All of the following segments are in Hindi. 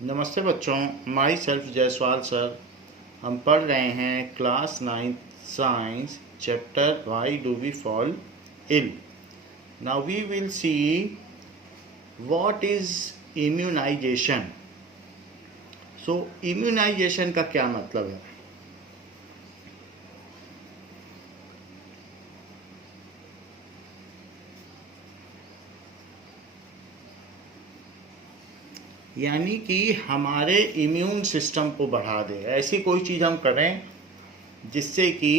नमस्ते बच्चों, माई सेल्फ जायसवाल सर। हम पढ़ रहे हैं class 9th science chapter why do we fall ill. Now we will see what is immunization. So immunization का क्या मतलब है? यानी कि हमारे इम्यून सिस्टम को बढ़ा दे। ऐसी कोई चीज़ हम करें जिससे कि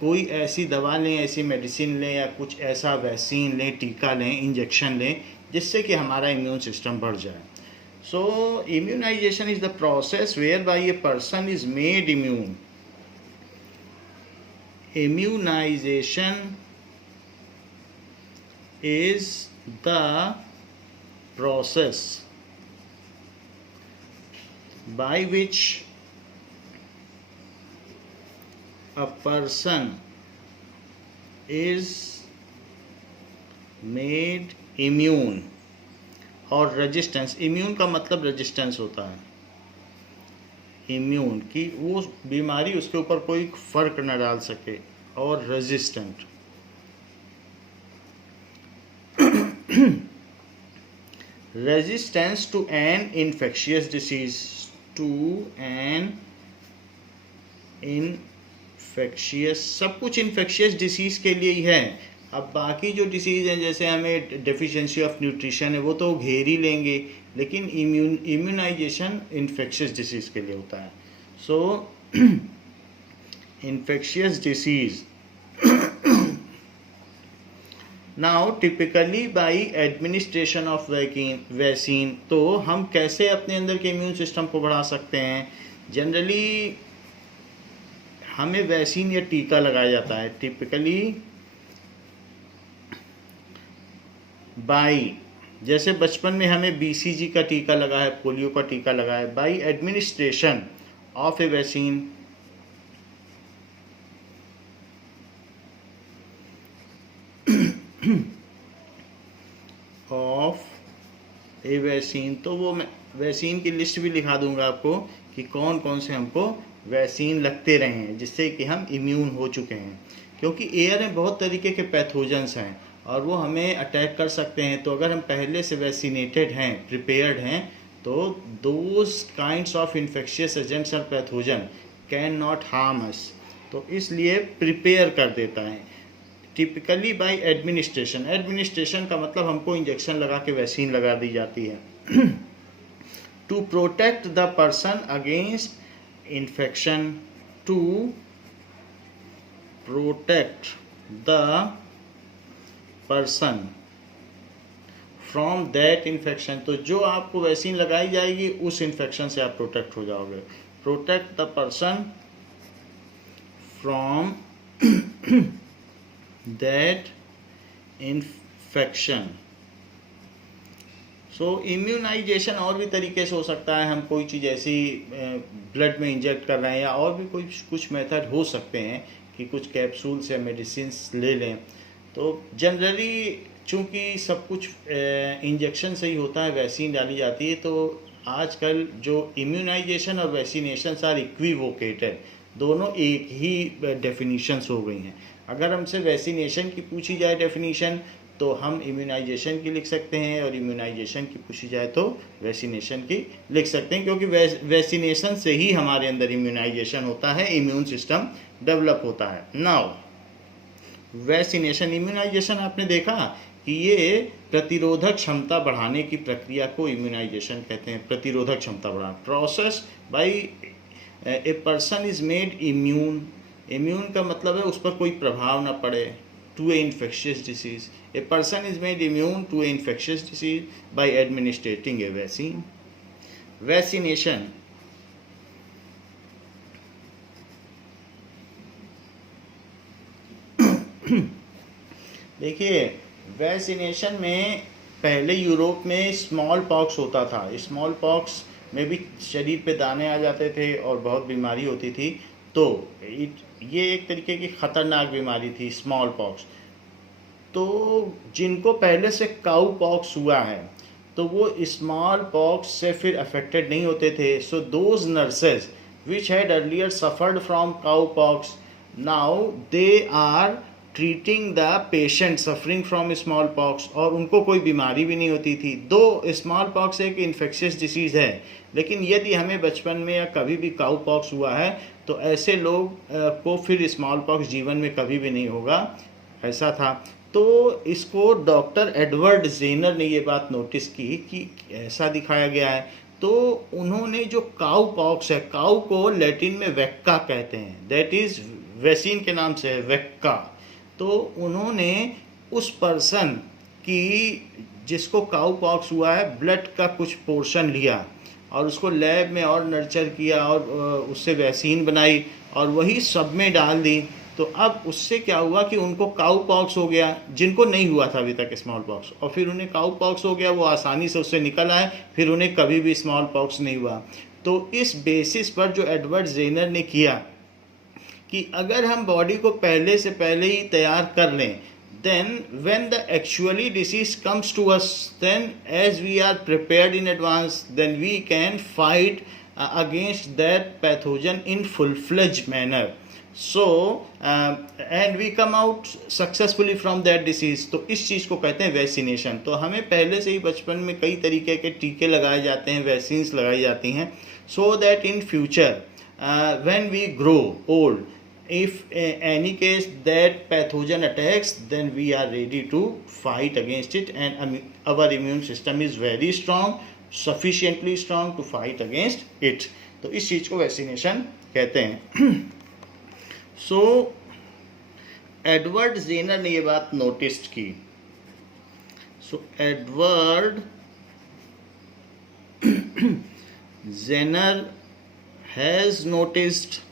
कोई ऐसी दवा लें, ऐसी मेडिसिन लें या कुछ ऐसा वैक्सीन लें, टीका लें, इंजेक्शन लें जिससे कि हमारा इम्यून सिस्टम बढ़ जाए। So immunization is the process whereby a person is made immune. Immunization is the process by which a person is made immune। और रेजिस्टेंस, इम्यून का मतलब रेजिस्टेंस होता है। इम्यून की वो बीमारी उसके ऊपर कोई फर्क न डाल सके, और resistant resistance to an infectious disease, to an infectious. सब कुछ इन्फेक्शियस डिसीज के लिए ही है। अब बाकी जो डिसीज़ हैं, जैसे हमें डेफिशिएंसी ऑफ न्यूट्रिशन है, वो तो घेर ही लेंगे, लेकिन इम्यूनाइजेशन इन्फेक्शियस डिसीज़ के लिए होता है। So infectious disease now typically by administration of vaccine. तो हम कैसे अपने अंदर के इम्यून सिस्टम को बढ़ा सकते हैं? जनरली हमें वैक्सीन या टीका लगाया जाता है, टिपिकली बाई, जैसे बचपन में हमें BCG का टीका लगा है, पोलियो का टीका लगा है, by administration of A vaccine. Of A vaccine, तो वो मैं वैक्सीन की लिस्ट भी लिखा दूंगा आपको कि कौन कौन से हमको वैक्सीन लगते रहे हैं जिससे कि हम इम्यून हो चुके हैं। क्योंकि एयर में बहुत तरीके के पैथोजेंस हैं और वो हमें अटैक कर सकते हैं। तो अगर हम पहले से वैक्सीनेटेड हैं, प्रिपेयर्ड हैं, तो those kinds of infectious agents और pathogen can not harm us. तो इसलिए प्रिपेयर कर देता है। टिपिकली बाय एडमिनिस्ट्रेशन, एडमिनिस्ट्रेशन का मतलब हमको इंजेक्शन लगा के वैक्सीन लगा दी जाती है। To protect the person against infection, to protect the person from that infection. तो जो आपको वैक्सीन लगाई जाएगी उस इन्फेक्शन से आप प्रोटेक्ट हो जाओगे। Protect the person from that infection. So immunization और भी तरीके से हो सकता है। हम कोई चीज़ ऐसी ब्लड में इंजेक्ट कर रहे हैं, या और भी कोई कुछ मेथड हो सकते हैं कि कुछ कैप्सूल्स या मेडिसिन ले लें। तो जनरली चूँकि सब कुछ इंजेक्शन से ही होता है, वैक्सीन डाली जाती है, तो आजकल जो इम्यूनाइजेशन और वैक्सीनेशन आर इक्विवोकेटेड, दोनों एक ही डेफिनीशंस हो गई हैं। अगर हमसे वैक्सीनेशन की पूछी जाए डेफिनीशन, तो हम इम्यूनाइजेशन की लिख सकते हैं, और इम्यूनाइजेशन की पूछी जाए तो वैक्सीनेशन की लिख सकते हैं, क्योंकि वैक्सीनेशन से ही हमारे अंदर इम्यूनाइजेशन होता है, इम्यून सिस्टम डेवलप होता है। नाउ वैक्सीनेशन, इम्यूनाइजेशन आपने देखा कि ये प्रतिरोधक क्षमता बढ़ाने की प्रक्रिया को इम्यूनाइजेशन कहते हैं। प्रतिरोधक क्षमता बढ़ाना, process by a person is made immune. Immune का मतलब है उस पर कोई प्रभाव ना पड़े, to a infectious disease. A person is made immune to a infectious disease by administrating a vaccine. Vaccination देखिए, वैक्सीनेशन में पहले यूरोप में स्मॉल पॉक्स होता था। स्मॉल पॉक्स में भी शरीर पे दाने आ जाते थे और बहुत बीमारी होती थी। तो ये एक तरीके की ख़तरनाक बीमारी थी, स्मॉल पॉक्स। तो जिनको पहले से काऊ पॉक्स हुआ है, तो वो स्मॉल पॉक्स से फिर अफेक्टेड नहीं होते थे. So those nurses which had earlier suffered from cowpox, now they are treating the patient suffering from smallpox. और उनको कोई बीमारी भी नहीं होती थी. दो स्मॉल पॉक्स एक इन्फेक्शियस डिसीज़ है, लेकिन यदि हमें बचपन में या कभी भी काउ पॉक्स हुआ है तो ऐसे लोग को फिर स्मॉल पॉक्स जीवन में कभी भी नहीं होगा, ऐसा था. तो इसको डॉक्टर एडवर्ड जेनर ने ये बात नोटिस की कि ऐसा दिखाया गया है. तो उन्होंने जो काउ पॉक्स है, काउ को लैटिन में वेक्का कहते हैं, दैट इज़ वैक्सीन के नाम से है वेक्का. तो उन्होंने उस पर्सन की जिसको काउ पॉक्स हुआ है ब्लड का कुछ पोर्शन लिया और उसको लैब में और नर्चर किया और उससे वैक्सीन बनाई और वही सब में डाल दी. तो अब उससे क्या हुआ कि उनको काउ पॉक्स हो गया, जिनको नहीं हुआ था अभी तक स्मॉल पॉक्स, और फिर उन्हें काउ पॉक्स हो गया, वो आसानी से उससे निकल आए, फिर उन्हें कभी भी स्मॉल पॉक्स नहीं हुआ. तो इस बेसिस पर जो एडवर्ड जेनर ने किया कि अगर हम बॉडी को पहले से पहले ही तैयार कर लें, then when the actually disease comes to us, then as we are prepared in advance, then we can fight against that pathogen in full-fledged manner. So and we come out successfully from that disease. तो इस चीज़ को कहते हैं वैक्सीनेशन. तो हमें पहले से ही बचपन में कई तरीके के टीके लगाए जाते हैं, वैक्सीन्स लगाई जाती हैं, so that in future when we grow old, if any case that pathogen attacks, then we are ready to fight against it, and our immune system is very strong, sufficiently strong to fight against it. तो इस चीज़ को वैक्सीनेशन कहते हैं. सो एडवर्ड जेनर ने ये बात नोटिस की. So Edward Jenner has noticed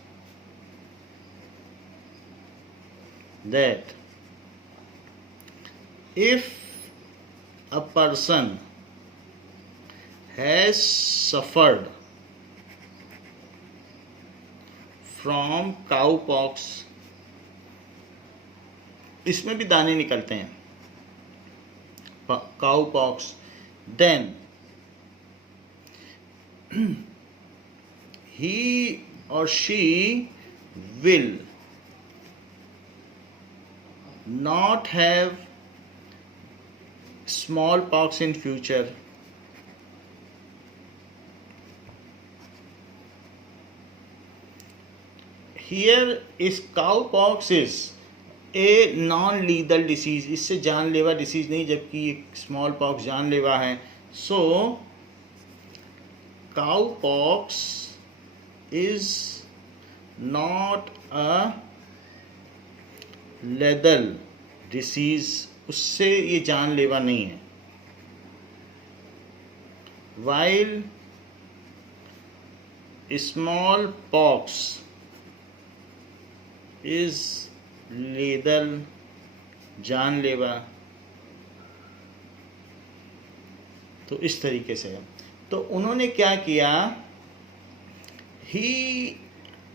that if a person has suffered from cowpox, इसमें भी दाने निकलते हैं, cowpox, then he or she will not have smallpox in future. Here is cowpox is a non-lethal disease. इससे जानलेवा डिसीज नहीं, जबकि स्मॉल पॉक्स जानलेवा है. सो cowpox is not a lethal disease, उससे ये जानलेवा नहीं है. While smallpox is lethal, जानलेवा. तो इस तरीके से. तो उन्होंने क्या किया,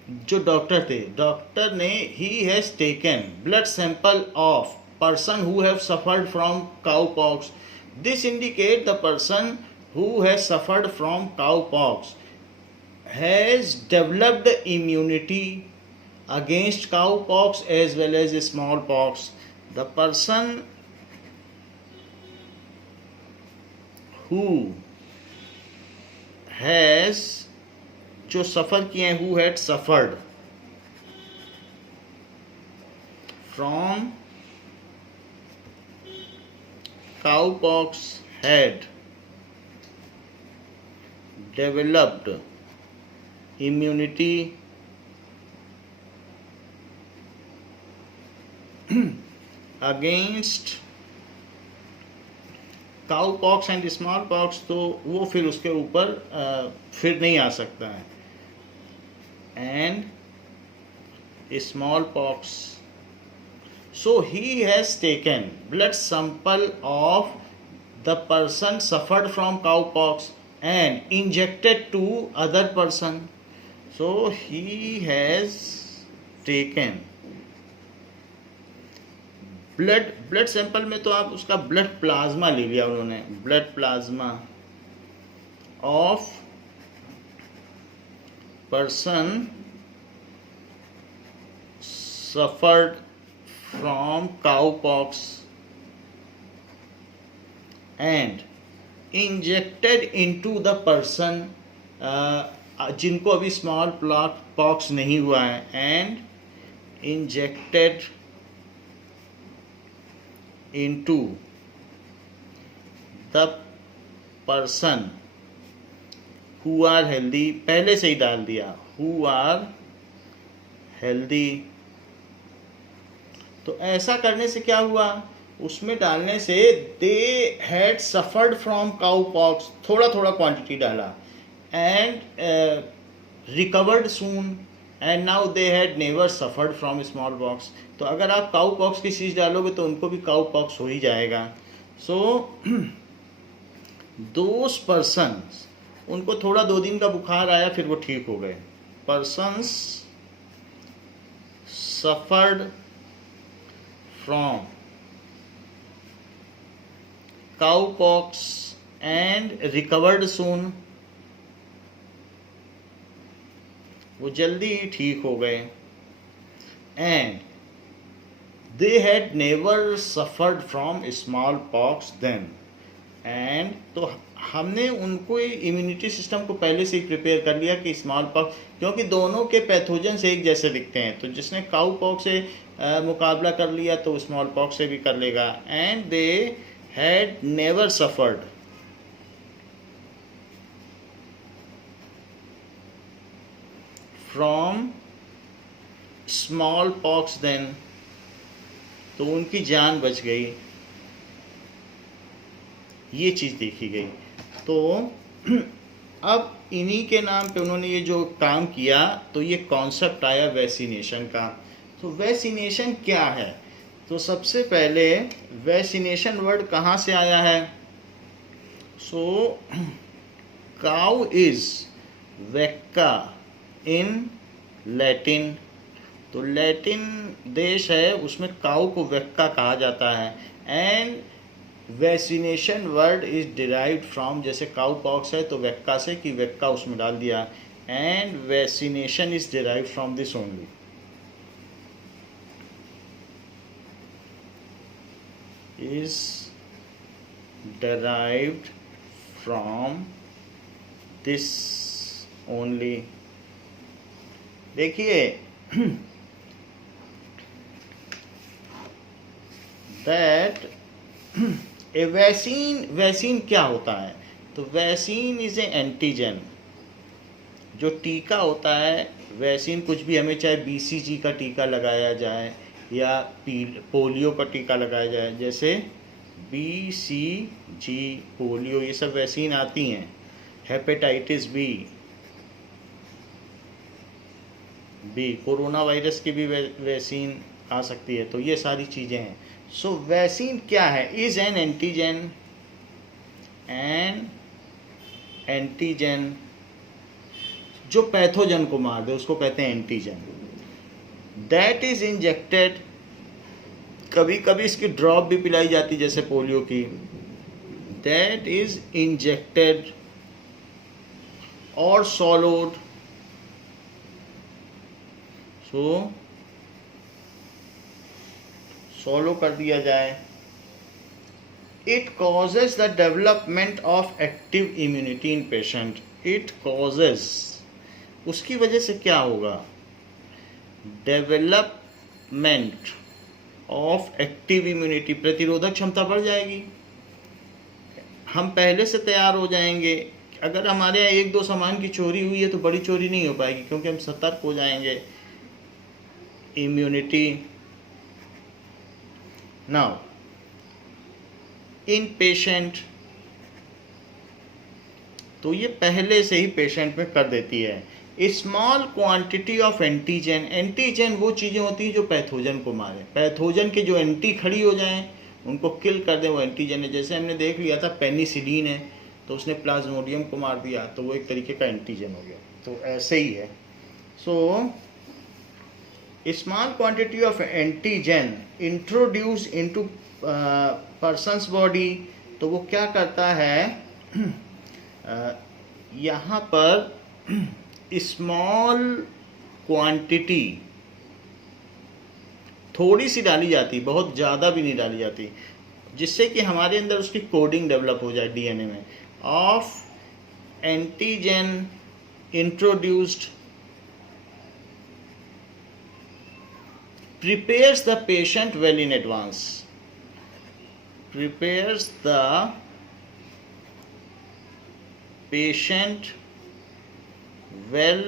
जो डॉक्टर थे, डॉक्टर ने ही has taken blood sample of person who have suffered from cowpox. This indicate the person who has suffered from cowpox has developed immunity against cowpox as well as smallpox. The person who has, जो सफ़र किए हैं, who had suffered from cowpox had developed immunity against cowpox and smallpox. तो वो फिर उसके ऊपर फिर नहीं आ सकता है. And smallpox. So he has taken blood sample of the person suffered from cowpox and injected to other person. So he has taken blood sample में तो आप उसका ब्लड प्लाज्मा ले लिया उन्होंने, blood plasma of person suffered from cowpox and injected into the person, जिनको अभी स्मॉल पॉक्स नहीं हुआ है, and injected into the person who are healthy, पहले से ही डाल दिया who are healthy। तो ऐसा करने से क्या हुआ, उसमें डालने से they had suffered from cow pox, थोड़ा थोड़ा क्वांटिटी डाला, and recovered soon, and now they had never suffered from small pox. तो अगर आप काउ पॉक्स की चीज़ डालोगे तो उनको भी काउ पॉक्स हो ही जाएगा। सो दोस पर्सन्स, उनको थोड़ा 2 दिन का बुखार आया फिर वो ठीक हो गए। Persons suffered from cowpox and recovered soon, वो जल्दी ही ठीक हो गए। and they had never suffered from smallpox then, and तो हमने उनको इम्यूनिटी सिस्टम को पहले से ही प्रिपेयर कर लिया कि स्मॉल पॉक्स, क्योंकि दोनों के पैथोजन से एक जैसे दिखते हैं, तो जिसने काउ पॉक्स से मुकाबला कर लिया तो स्मॉल पॉक्स से भी कर लेगा। And they had never suffered from smallpox then, तो उनकी जान बच गई, ये चीज़ देखी गई। तो अब इन्हीं के नाम पे उन्होंने ये जो काम किया, तो ये कॉन्सेप्ट आया वैक्सीनेशन का। तो वैक्सीनेशन क्या है, तो सबसे पहले वैक्सीनेशन वर्ड कहाँ से आया है। सो काउ इज वैक्का इन लैटिन, तो लैटिन देश है उसमें काउ को वैक्का कहा जाता है। And vaccination word is derived from, जैसे काउ पॉक्स है तो वैक्का से, कि वैक्का उसमें डाल दिया, and vaccination is derived from this only. is derived from this only। देखिए that ए वैक्सीन क्या होता है, तो वैक्सीन इज ए एंटीजन, जो टीका होता है। वैक्सीन कुछ भी, हमें चाहे BCG का टीका लगाया जाए या पोलियो का टीका लगाया जाए, जैसे BCG पोलियो, ये सब वैक्सीन आती हैं। हेपेटाइटिस बी, कोरोना वायरस की भी वैक्सीन आ सकती है। तो ये सारी चीज़ें हैं। सो वैक्सीन क्या है, इज एन एंटीजन जो पैथोजन को मार दे उसको कहते हैं एंटीजन। दैट इज इंजेक्टेड, कभी कभी इसकी ड्रॉप भी पिलाई जाती जैसे पोलियो की। दैट इज इंजेक्टेड और सॉलोड, सो सॉलो कर दिया जाए। It causes the development of active immunity in patient. It causes, उसकी वजह से क्या होगा, डेवलपमेंट ऑफ एक्टिव इम्यूनिटी, प्रतिरोधक क्षमता बढ़ जाएगी, हम पहले से तैयार हो जाएंगे। अगर हमारे यहाँ 1-2 सामान की चोरी हुई है तो बड़ी चोरी नहीं हो पाएगी, क्योंकि हम सतर्क हो जाएंगे। इम्यूनिटी नाउ इन पेशेंट, तो ये पहले से ही पेशेंट में कर देती है। Small quantity of antigen, antigen वो चीज़ें होती हैं जो पैथोजन को मारे, पैथोजन के जो एंटी खड़ी हो जाएं उनको किल कर दें, वो एंटीजन है। जैसे हमने देख लिया था पेनिसिलिन है तो उसने प्लाज्मोडियम को मार दिया, तो वो एक तरीके का एंटीजन हो गया। तो ऐसे ही है। सो small quantity of antigen introduced into person's body, तो वो क्या करता है यहाँ पर स्मॉल क्वांटिटी थोड़ी सी डाली जाती, बहुत ज़्यादा भी नहीं डाली जाती, जिससे कि हमारे अंदर उसकी कोडिंग डेवलप हो जाए डीएनए में, of antigen introduced prepares the patient well in advance, prepares the patient well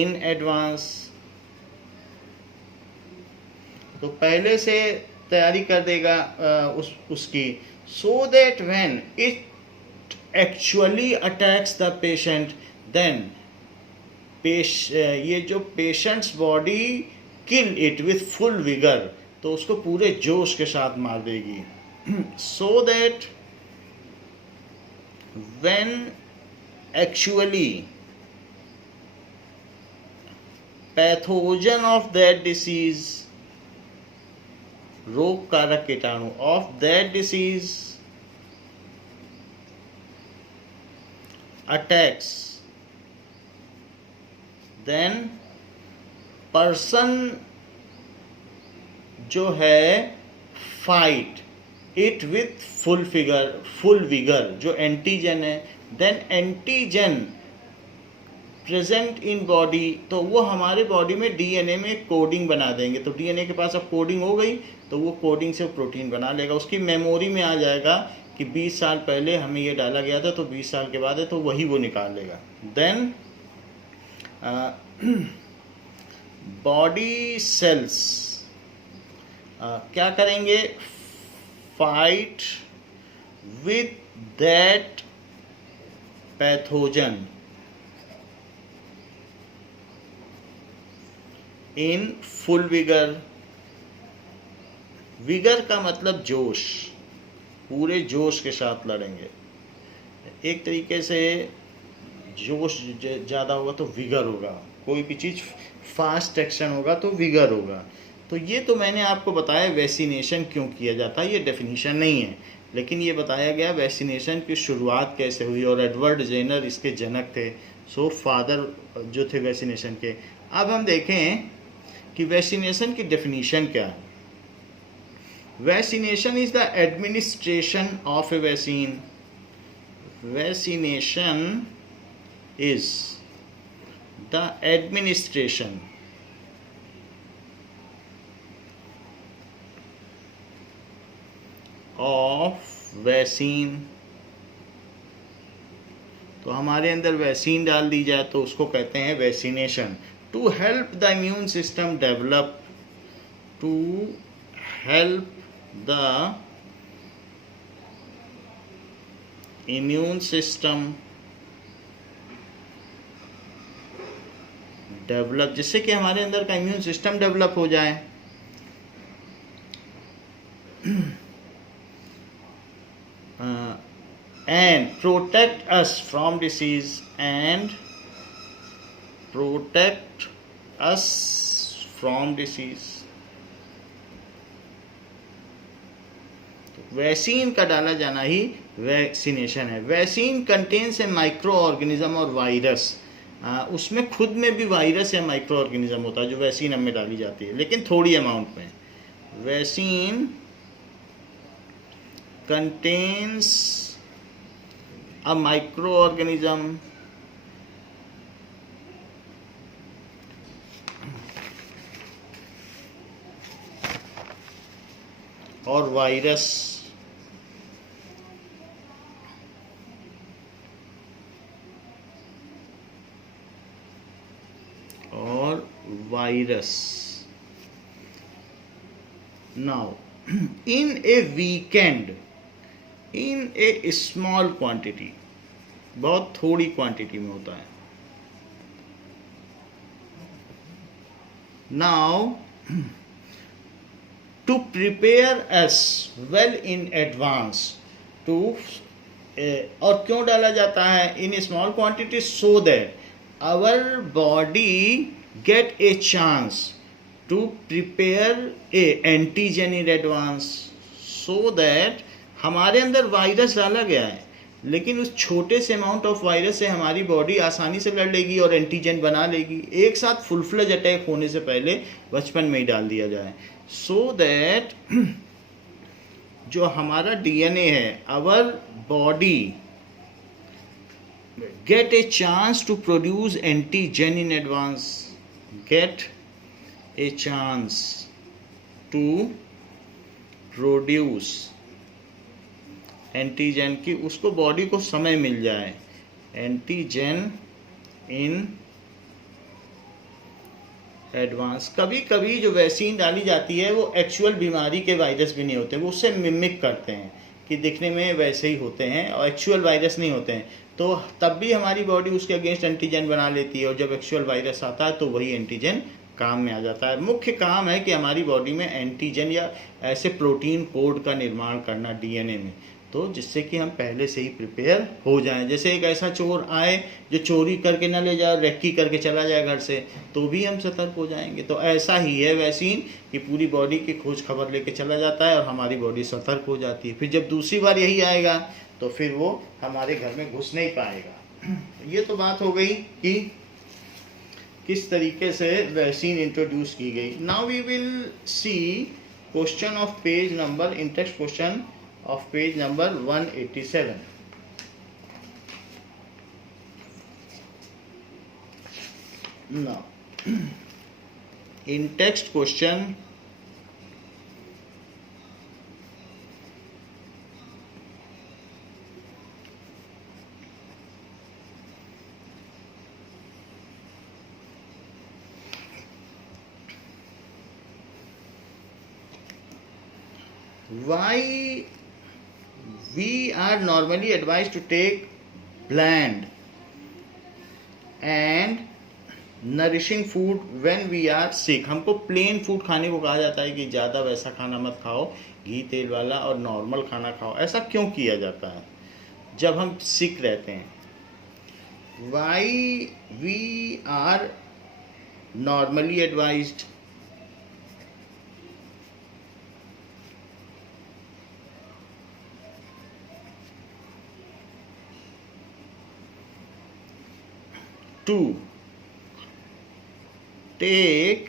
in advance, तो पहले से तैयारी कर देगा उसकी, so that when it actually attacks the patient, then ये जो patients body kill it with full vigour, तो उसको पूरे जोश के साथ मार देगी, so that when actually pathogen of that disease, रोग कारक कीटाणु of that disease attacks, then person जो है fight it with full vigour, जो एंटीजन है, then antigen present in body, तो वो हमारे बॉडी में डीएनए में कोडिंग बना देंगे, तो डीएनए के पास अब कोडिंग हो गई, तो वो कोडिंग से प्रोटीन बना लेगा, उसकी मेमोरी में आ जाएगा कि 20 साल पहले हमें ये डाला गया था, तो 20 साल के बाद है, तो वही वो निकाल लेगा। देन बॉडी सेल्स क्या करेंगे, fight with that pathogen in full vigour. Vigour का मतलब जोश, पूरे जोश के साथ लड़ेंगे। एक तरीके से जोश ज़्यादा होगा तो विगर होगा, कोई भी चीज़ फास्ट एक्शन होगा तो विगर होगा। तो ये तो मैंने आपको बताया वैक्सीनेशन क्यों किया जाता है, ये डेफिनेशन नहीं है, लेकिन ये बताया गया वैक्सीनेशन की शुरुआत कैसे हुई, और एडवर्ड जेनर इसके जनक थे, सो फादर जो थे वैक्सीनेशन के। अब हम देखें कि वैक्सीनेशन की डेफिनेशन क्या है। Vaccination is the administration of A vaccine. Vaccination is the administration of vaccine। तो हमारे अंदर वैक्सीन डाल दी जाए तो उसको कहते हैं vaccination. To help the immune system develop, to help the immune system develop, जिससे कि हमारे अंदर का इम्यून सिस्टम डेवलप हो जाए। And protect us from disease, and protect us from disease. Vaccine का डाला जाना ही वैक्सीनेशन है। वैक्सीन कंटेन्स ए माइक्रो ऑर्गेनिज्म और वायरस, उसमें खुद में भी वायरस या माइक्रो ऑर्गेनिज्म होता है जो वैक्सीन हमें डाली जाती है, लेकिन थोड़ी अमाउंट में। Vaccine contains a micro organism और virus, now in a weekend, in a small quantity, बहुत थोड़ी क्वांटिटी में होता है। now to prepare us well in advance, to और क्यों डाला जाता है in small quantity, so that our body get a chance to prepare a antigen in advance, so that हमारे अंदर वायरस डाला गया है, लेकिन उस छोटे से अमाउंट ऑफ वायरस से हमारी बॉडी आसानी से लड़ लेगी और एंटीजन बना लेगी। एक साथ फुल फ्लेज अटैक होने से पहले बचपन में ही डाल दिया जाए, सो दैट जो हमारा डीएनए है, our body get a chance to produce antigen in advance, get a chance to produce antigen की, उसको बॉडी को समय मिल जाए एंटीजन इन एडवांस। कभी कभी जो वैक्सीन डाली जाती है वो एक्चुअल बीमारी के वायरस भी नहीं होते, वो उससे मिमिक करते हैं कि दिखने में वैसे ही होते हैं और एक्चुअल वायरस नहीं होते हैं, तो तब भी हमारी बॉडी उसके अगेंस्ट एंटीजन बना लेती है, और जब एक्चुअल वायरस आता है तो वही एंटीजन काम में आ जाता है। मुख्य काम है कि हमारी बॉडी में एंटीजन या ऐसे प्रोटीन कोड का निर्माण करना डीएनए में, तो जिससे कि हम पहले से ही प्रिपेयर हो जाएं। जैसे एक ऐसा चोर आए जो चोरी करके ना ले जाए, रेक्की करके चला जाए घर से, तो भी हम सतर्क हो जाएंगे। तो ऐसा ही है वैक्सीन कि पूरी बॉडी की खोज खबर लेके चला जाता है और हमारी बॉडी सतर्क हो जाती है। फिर जब दूसरी बार यही आएगा तो फिर वो हमारे घर में घुस नहीं पाएगा। ये तो बात हो गई कि किस तरीके से वैक्सीन इंट्रोड्यूस की गई। Now we will see question of page number, in text question of page number 187. Now, in text question, why we are normally advised to take bland and nourishing food when we are sick। हमको प्लेन फूड खाने को कहा जाता है कि ज़्यादा वैसा खाना मत खाओ, घी तेल वाला, और नॉर्मल खाना खाओ। ऐसा क्यों किया जाता है जब हम सिक रहते हैं? why we are normally advised to take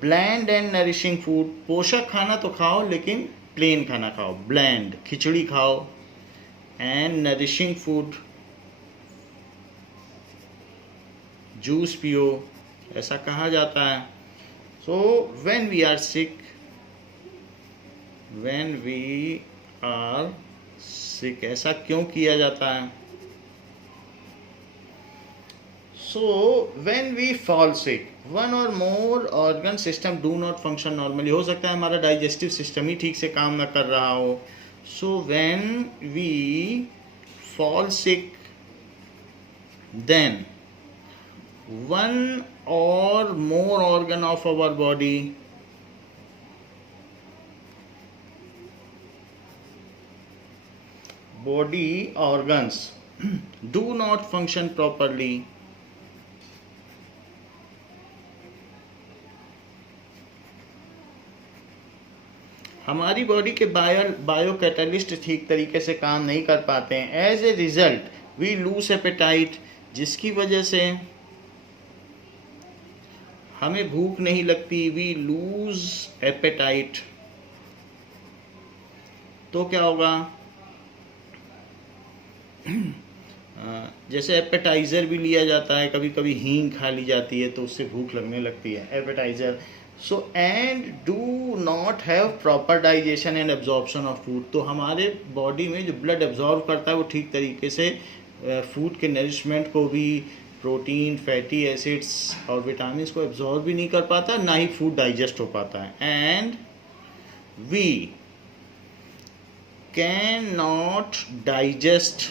bland and nourishing food। पोषक खाना तो खाओ लेकिन प्लेन खाना खाओ, ब्लैंड खिचड़ी खाओ, एंड नरिशिंग फूड जूस पियो, ऐसा कहा जाता है। So when we are sick, when we are sick, ऐसा क्यों किया जाता है? So when we fall sick, one or more organ system do not function normally। हो सकता है हमारा डाइजेस्टिव सिस्टम ही ठीक से काम ना कर रहा हो। So when we fall sick, then one or more organ of our body organs do not function properly। हमारी बॉडी के बायो कैटलिस्ट ठीक तरीके से काम नहीं कर पाते हैं। As a result we lose appetite, जिसकी वजह से हमें भूख नहीं लगती। वी लूज एपेटाइट, तो क्या होगा? जैसे एपेटाइज़र भी लिया जाता है, कभी कभी हींग खा ली जाती है तो उससे भूख लगने लगती है, appetiser. So and do not have proper digestion and absorption of food. तो हमारे बॉडी में जो ब्लड एब्जॉर्व करता है वो ठीक तरीके से फूड के नरिशमेंट को भी, प्रोटीन, फैटी एसिड्स और विटामिन को एब्जॉर्व भी नहीं कर पाता, ना ही फूड डाइजेस्ट हो पाता है। And we can not digest,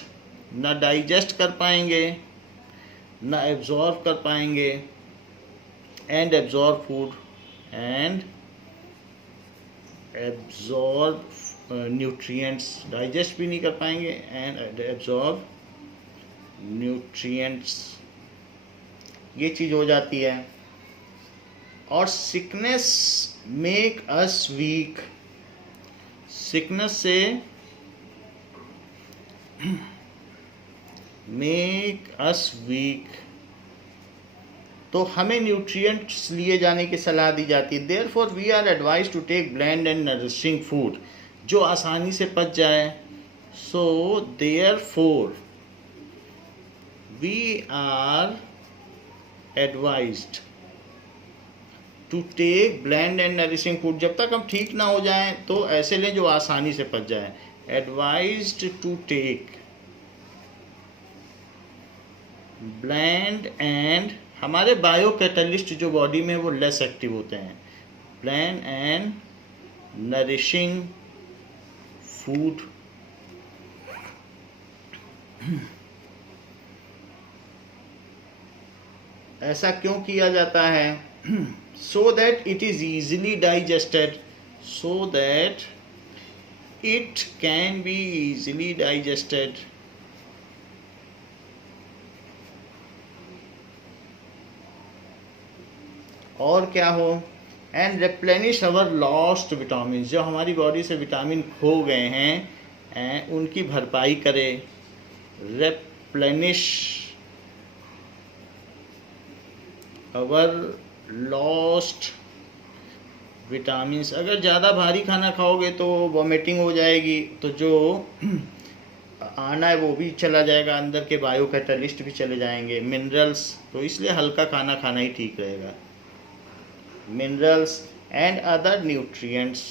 ना डाइजेस्ट कर पाएंगे, ना एब्जॉर्व कर पाएंगे, and absorb food, and absorb nutrients, digest भी नहीं कर पाएंगे एंड एब्जॉर्ब न्यूट्रिएंट्स, ये चीज़ हो जाती है। और sickness make us weak, sickness से मेक अस वीक, तो हमें न्यूट्रिएंट्स लिए जाने की सलाह दी जाती है। Therefore we are advise to take bland and nourishing food, जो आसानी से पच जाए। So therefore we are advised to take bland and nourishing food, जब तक हम ठीक ना हो जाएं तो ऐसे लें जो आसानी से पच जाए। Advised to take bland and, हमारे बायो कैटलिस्ट जो बॉडी में वो लेस एक्टिव होते हैं, ब्लेंड एंड नरिशिंग फूड। ऐसा क्यों किया जाता है? So that it is easily digested, so that it can be easily digested, और क्या हो, and replenish our lost vitamin, जो हमारी बॉडी से विटामिन खो गए हैं उनकी भरपाई करे। रिप्लेनिश अवर लॉस्ट विटामिन, अगर ज़्यादा भारी खाना खाओगे तो वॉमिटिंग हो जाएगी, तो जो आना है वो भी चला जाएगा, अंदर के बायो कैटलिस्ट भी चले जाएंगे। मिनरल्स, तो इसलिए हल्का खाना खाना ही ठीक रहेगा। minerals and other nutrients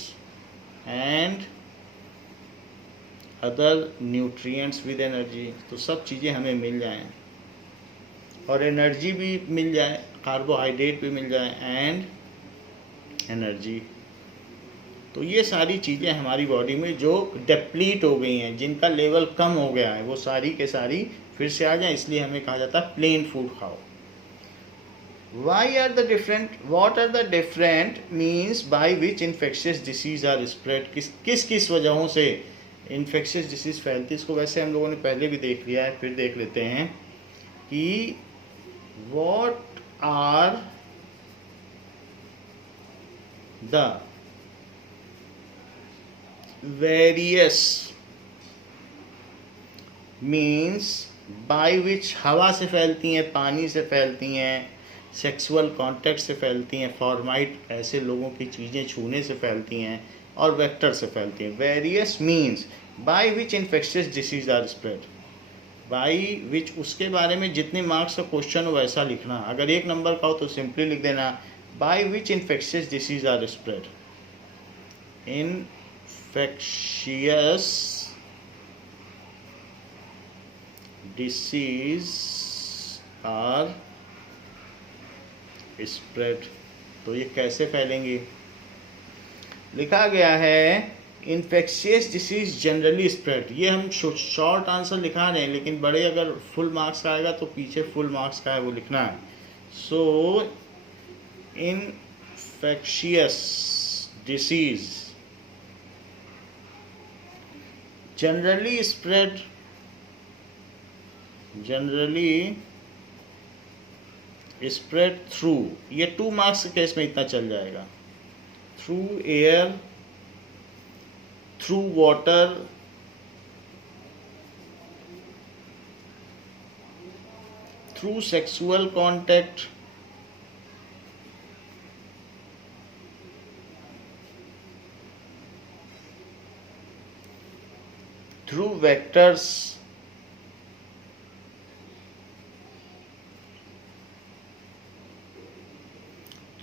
with energy, तो सब चीज़ें हमें मिल जाएं और एनर्जी भी मिल जाए, कार्बोहाइड्रेट भी मिल जाए एंड एनर्जी। तो ये सारी चीज़ें हमारी बॉडी में जो डिप्लीट हो गई हैं, जिनका लेवल कम हो गया है, वो सारी के सारी फिर से आ जाए, इसलिए हमें कहा जाता है प्लेन फूड खाओ। What are the different means by which infectious disease are spread? किस वजहों से infectious disease फैलती है? इसको वैसे हम लोगों ने पहले भी देख लिया है, फिर देख लेते हैं कि what are the various means by which हवा से फैलती हैं, पानी से फैलती हैं, सेक्सुअल कांटेक्ट से फैलती हैं, फॉर्माइट ऐसे लोगों की चीज़ें छूने से फैलती हैं, और वेक्टर से फैलती हैं। Various means by which infectious disease are spread, by which, उसके बारे में जितने मार्क्स का क्वेश्चन हो वैसा लिखना। अगर 1 नंबर का हो तो सिंपली लिख देना by which infectious disease are spread. Infectious disease are spread, तो ये कैसे फैलेंगी? लिखा गया है इन्फेक्शियस डिसीज जनरली स्प्रेड। ये हम शॉर्ट आंसर लिखा रहे हैं, लेकिन बड़े अगर फुल मार्क्स का आएगा तो पीछे फुल मार्क्स का है वो लिखना है। So infectious disease generally spread, generally spread through, ये 2 मार्क्स के केस में इतना चल जाएगा, through air, through water, through sexual contact, through vectors,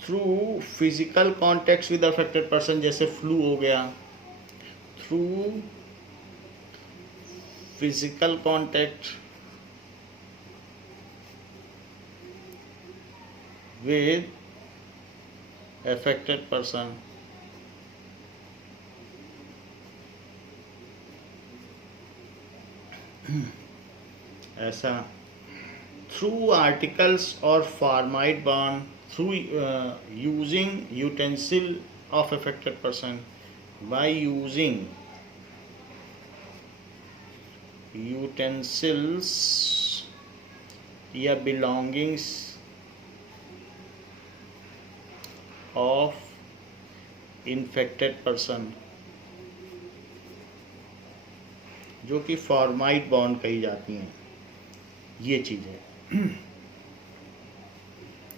through physical contact with affected person, जैसे फ्लू हो गया, through physical contact with affected person, ऐसा through articles or formite bond, through using utensil of affected person, by using utensils या belongings ऑफ इन्फेक्टेड पर्सन, जो कि फॉर्माइट बॉन्ड कही जाती हैं, ये चीज़ें।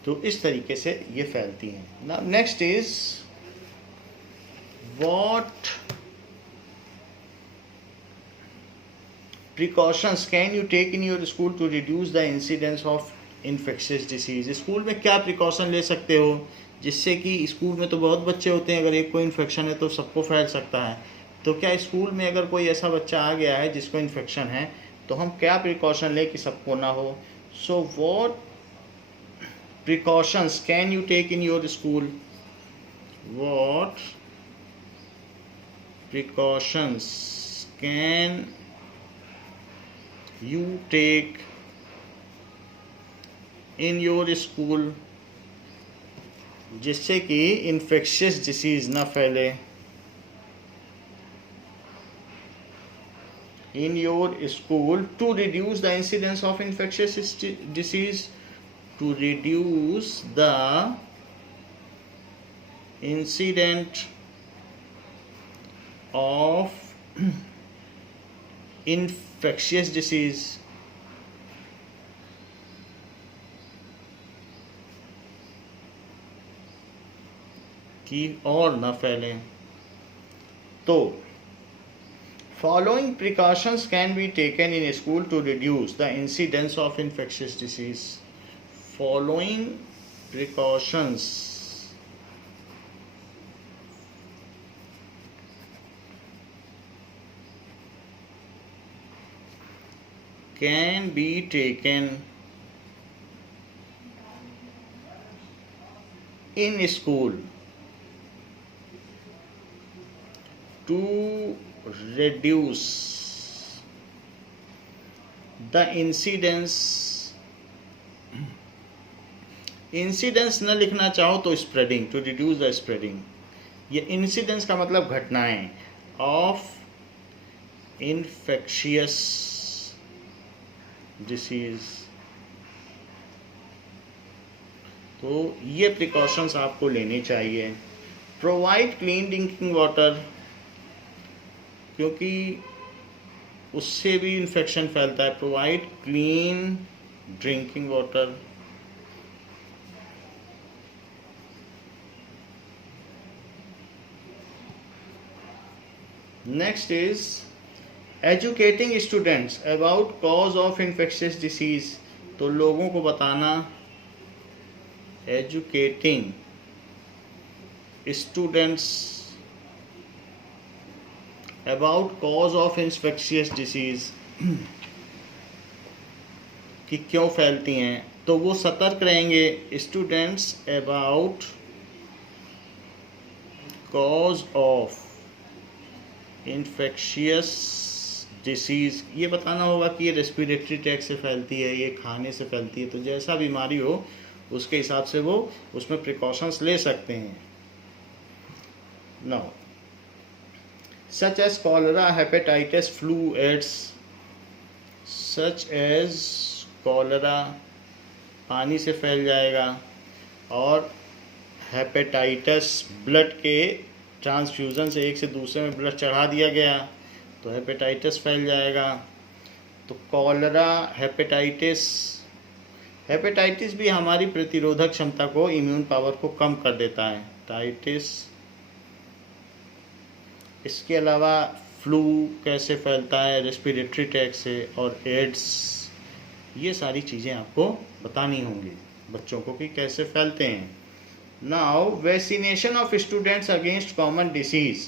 तो इस तरीके से ये फैलती हैं। Now next is what precautions can you take in your school to reduce the incidence of infectious disease. School में क्या प्रिकॉशन ले सकते हो जिससे कि स्कूल में तो बहुत बच्चे होते हैं, अगर एक को इन्फेक्शन है तो सबको फैल सकता है। तो क्या स्कूल में अगर कोई ऐसा बच्चा आ गया है जिसको इन्फेक्शन है तो हम क्या प्रिकॉशन लें कि सबको ना हो। So what precautions can you take in your school? What precautions can you take in your school जिससे कि infectious disease ना फैले in your school to reduce the incidence of infectious disease, to reduce the incident of infectious disease। कि और न फैलें। तो following precautions can be taken in school to reduce the incidence of infectious disease। Following precautions can be taken in school to reduce the incidence। Incidence न लिखना चाहो तो spreading, to reduce the spreading. ये इंसिडेंस का मतलब घटनाएं ऑफ इन्फेक्शियस डिसीज। तो ये प्रिकॉशंस आपको लेने चाहिए। प्रोवाइड क्लीन ड्रिंकिंग वाटर, क्योंकि उससे भी इन्फेक्शन फैलता है। Provide clean drinking water. Next is educating students about cause of infectious disease। तो लोगों को बताना, educating students about cause of infectious disease कि क्यों फैलती हैं। तो वो सतर्क रहेंगे। students about cause of infectious disease, ये बताना होगा कि ये रेस्पिरेटरी ट्रैक्ट से फैलती है, ये खाने से फैलती है। तो जैसा बीमारी हो उसके हिसाब से वो उसमें प्रिकॉशंस ले सकते हैं। Now such as cholera, hepatitis, flu, AIDS. Such as cholera पानी से फैल जाएगा, और हेपेटाइटिस ब्लड के ट्रांसफ्यूज़न से एक से दूसरे में ब्लड चढ़ा दिया गया तो हेपेटाइटिस फैल जाएगा। तो कॉलरा, हेपेटाइटिस भी हमारी प्रतिरोधक क्षमता को, इम्यून पावर को कम कर देता है। टाइटिस। इसके अलावा फ्लू कैसे फैलता है, रेस्पिरेटरी ट्रैक्ट से, और एड्स। ये सारी चीज़ें आपको बतानी होंगी बच्चों को कि कैसे फैलते हैं। Now vaccination of students against common disease,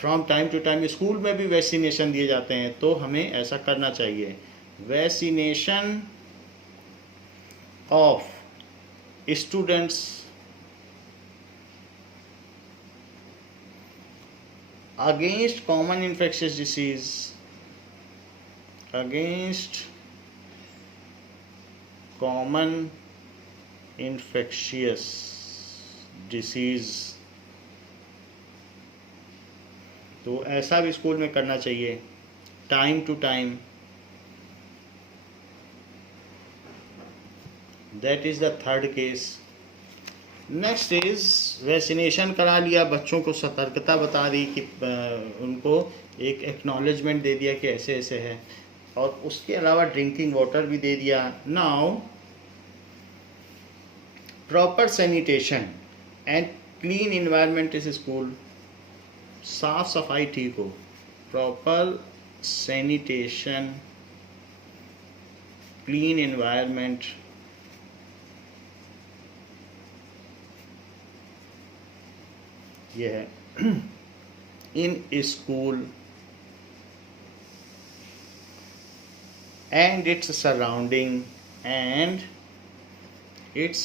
from time to time school में भी वैक्सीनेशन दिए जाते हैं, तो हमें ऐसा करना चाहिए। Vaccination of students against common infectious disease, against common infectious disease. तो ऐसा भी स्कूल में करना चाहिए time to time. That is the third case. Next is vaccination करा लिया, बच्चों को सतर्कता बता दी कि उनको एक एक्नॉलेजमेंट दे दिया कि ऐसे ऐसे है, और उसके अलावा ड्रिंकिंग वाटर भी दे दिया। Now proper sanitation and clean environment is school, साफ सफाई ठीक हो, प्रॉपर सैनिटेशन, क्लीन इन्वायरमेंट, ये है in school and its surrounding and its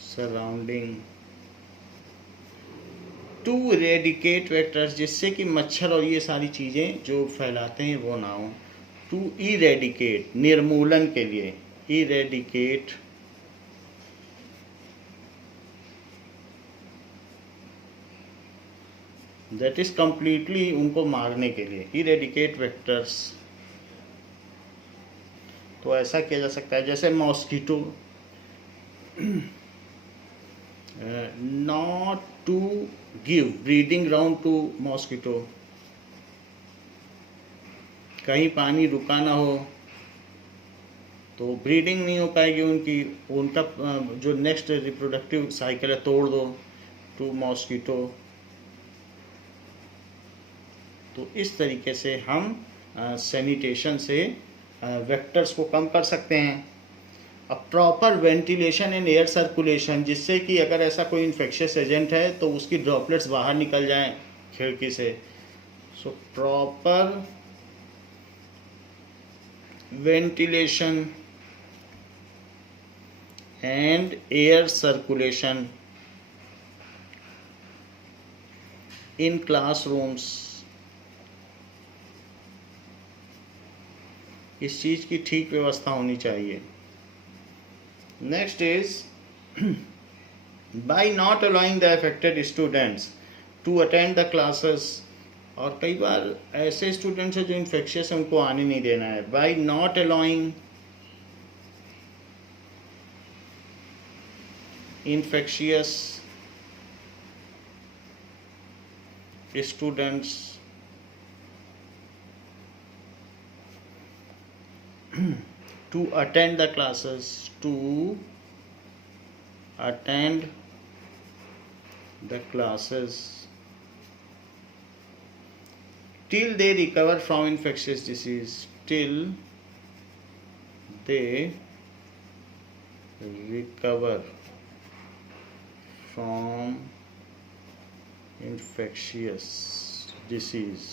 surrounding to eradicate vectors, जिससे कि मच्छर और ये सारी चीज़ें जो फैलाते हैं वो ना हो। टू इरेडिकेट, निर्मूलन के लिए, इरेडिकेट दैट इज कंप्लीटली, उनको मारने के लिए, इरेडिकेट वेक्टर्स। तो ऐसा किया जा सकता है जैसे mosquito, not to give breeding ground to mosquito, कहीं पानी रुका ना हो तो ब्रीडिंग नहीं हो पाएगी उनकी, उनका जो नेक्स्ट रिप्रोडक्टिव साइकिल है तोड़ दो, टू मॉस्किटो। तो इस तरीके से हम सैनिटेशन से वेक्टर्स को कम कर सकते हैं। अब proper ventilation and air circulation, जिससे कि अगर ऐसा कोई इन्फेक्शियस एजेंट है तो उसकी ड्रॉपलेट्स बाहर निकल जाएं खिड़की से। So proper ventilation and air circulation in classrooms, इस चीज़ की ठीक व्यवस्था होनी चाहिए। Next is by not allowing the affected students to attend the classes, और कई बार ऐसे स्टूडेंट्स हैं जो इन्फेक्शियस हैं उनको आने नहीं देना है। By not allowing infectious students to attend the classes, to attend the classes till they recover from infectious disease, till they recover from infectious disease।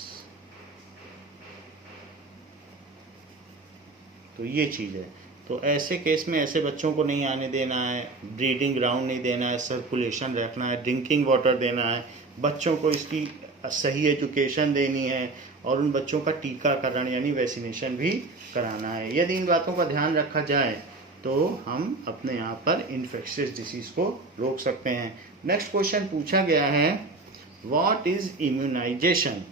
तो ये चीज़ है। तो ऐसे केस में ऐसे बच्चों को नहीं आने देना है, ब्रीडिंग ग्राउंड नहीं देना है, सर्कुलेशन रखना है, ड्रिंकिंग वाटर देना है, बच्चों को इसकी सही एजुकेशन देनी है, और उन बच्चों का टीकाकरण यानी वैक्सीनेशन भी कराना है। यदि इन बातों का ध्यान रखा जाए तो हम अपने यहाँ पर इन्फेक्शियस डिसीज़ को रोक सकते हैं। नेक्स्ट क्वेश्चन पूछा गया है व्हाट इज़ इम्यूनाइजेशन,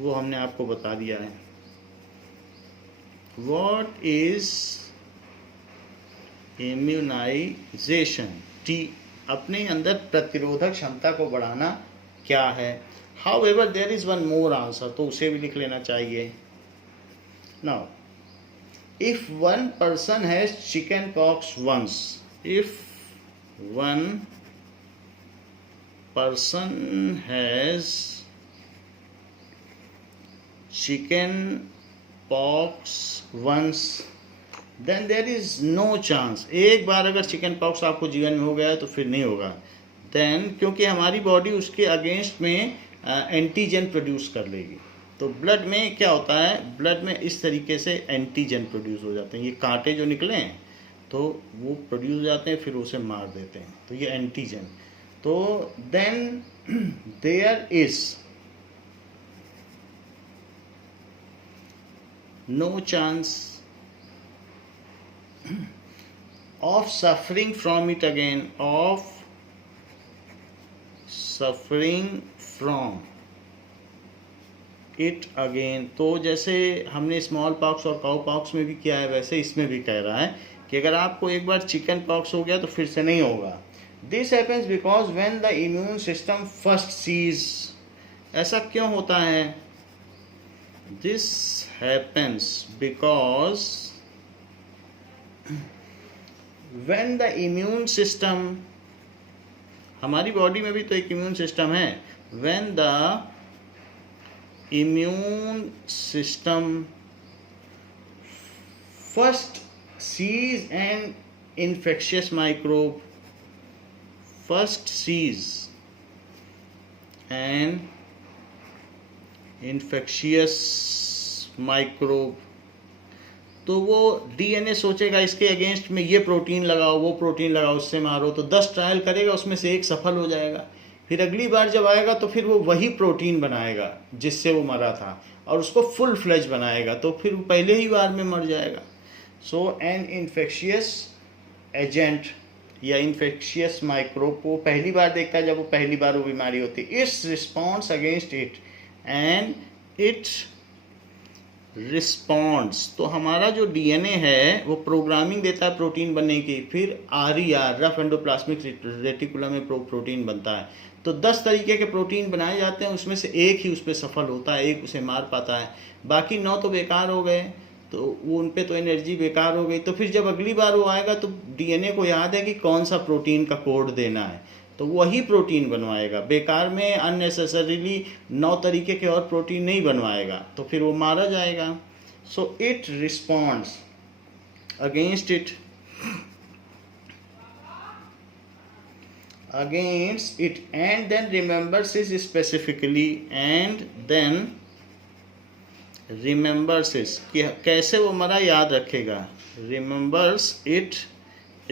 वो हमने आपको बता दिया है। What is immunization? अपने अंदर प्रतिरोधक क्षमता को बढ़ाना क्या है। However, there is one more answer, तो उसे भी लिख लेना चाहिए। Now, if one person has chicken pox once, if one person has chicken pox once, then there is no chance, एक बार अगर चिकन पॉक्स आपको जीवन में हो गया है तो फिर नहीं होगा। देन क्योंकि हमारी बॉडी उसके अगेंस्ट में एंटीजन प्रोड्यूस कर लेगी। तो ब्लड में क्या होता है, ब्लड में इस तरीके से एंटीजन प्रोड्यूस हो जाते हैं, ये कांटे जो निकले हैं तो वो प्रोड्यूस हो जाते हैं, फिर उसे मार देते हैं, तो ये एंटीजन। तो then there is no chance of suffering from it again, of suffering from it again। तो जैसे हमने स्मॉल पॉक्स और काउ पॉक्स में भी किया है वैसे इसमें भी कह रहा है कि अगर आपको एक बार चिकन पॉक्स हो गया तो फिर से नहीं होगा। This happens because when the immune system first sees, ऐसा क्यों होता है? This happens because when the immune system, हमारी बॉडी में भी तो एक इम्यून सिस्टम है, when the immune system first sees an infectious microbe, first sees an infectious microbe, तो वो डीएनए सोचेगा इसके अगेंस्ट में ये प्रोटीन लगाओ, वो प्रोटीन लगाओ, उससे मारो, तो 10 ट्रायल करेगा, उसमें से एक सफल हो जाएगा। फिर अगली बार जब आएगा तो फिर वो वही प्रोटीन बनाएगा जिससे वो मरा था और उसको फुल फ्लेज बनाएगा, तो फिर वो पहले ही बार में मर जाएगा। सो एन इन्फेक्शियस एजेंट या इन्फेक्शियस माइक्रोब को पहली बार देखता है जब वो पहली बार वो बीमारी होती है। It's response against it and it responds, तो हमारा जो डीएनए है वो प्रोग्रामिंग देता है प्रोटीन बनने की, फिर आरईआर रफ एंडोप्लाज्मिक रेटिकुलम में प्रोटीन बनता है। तो 10 तरीके के प्रोटीन बनाए जाते हैं, उसमें से एक ही उस पर सफल होता है, एक उसे मार पाता है, बाकी 9 तो बेकार हो गए, तो वो उन पे तो एनर्जी बेकार हो गई। तो फिर जब अगली बार वो आएगा तो डीएनए को याद है कि कौन सा प्रोटीन का कोड देना है, तो वही प्रोटीन बनवाएगा, बेकार में अननेसेसरीली 9 तरीके के और प्रोटीन नहीं बनवाएगा, तो फिर वो मारा जाएगा। So it responds against it and then remembers it specifically, and then remembers इस, कि कैसे वो मरा याद रखेगा, रिमेंबर्स इट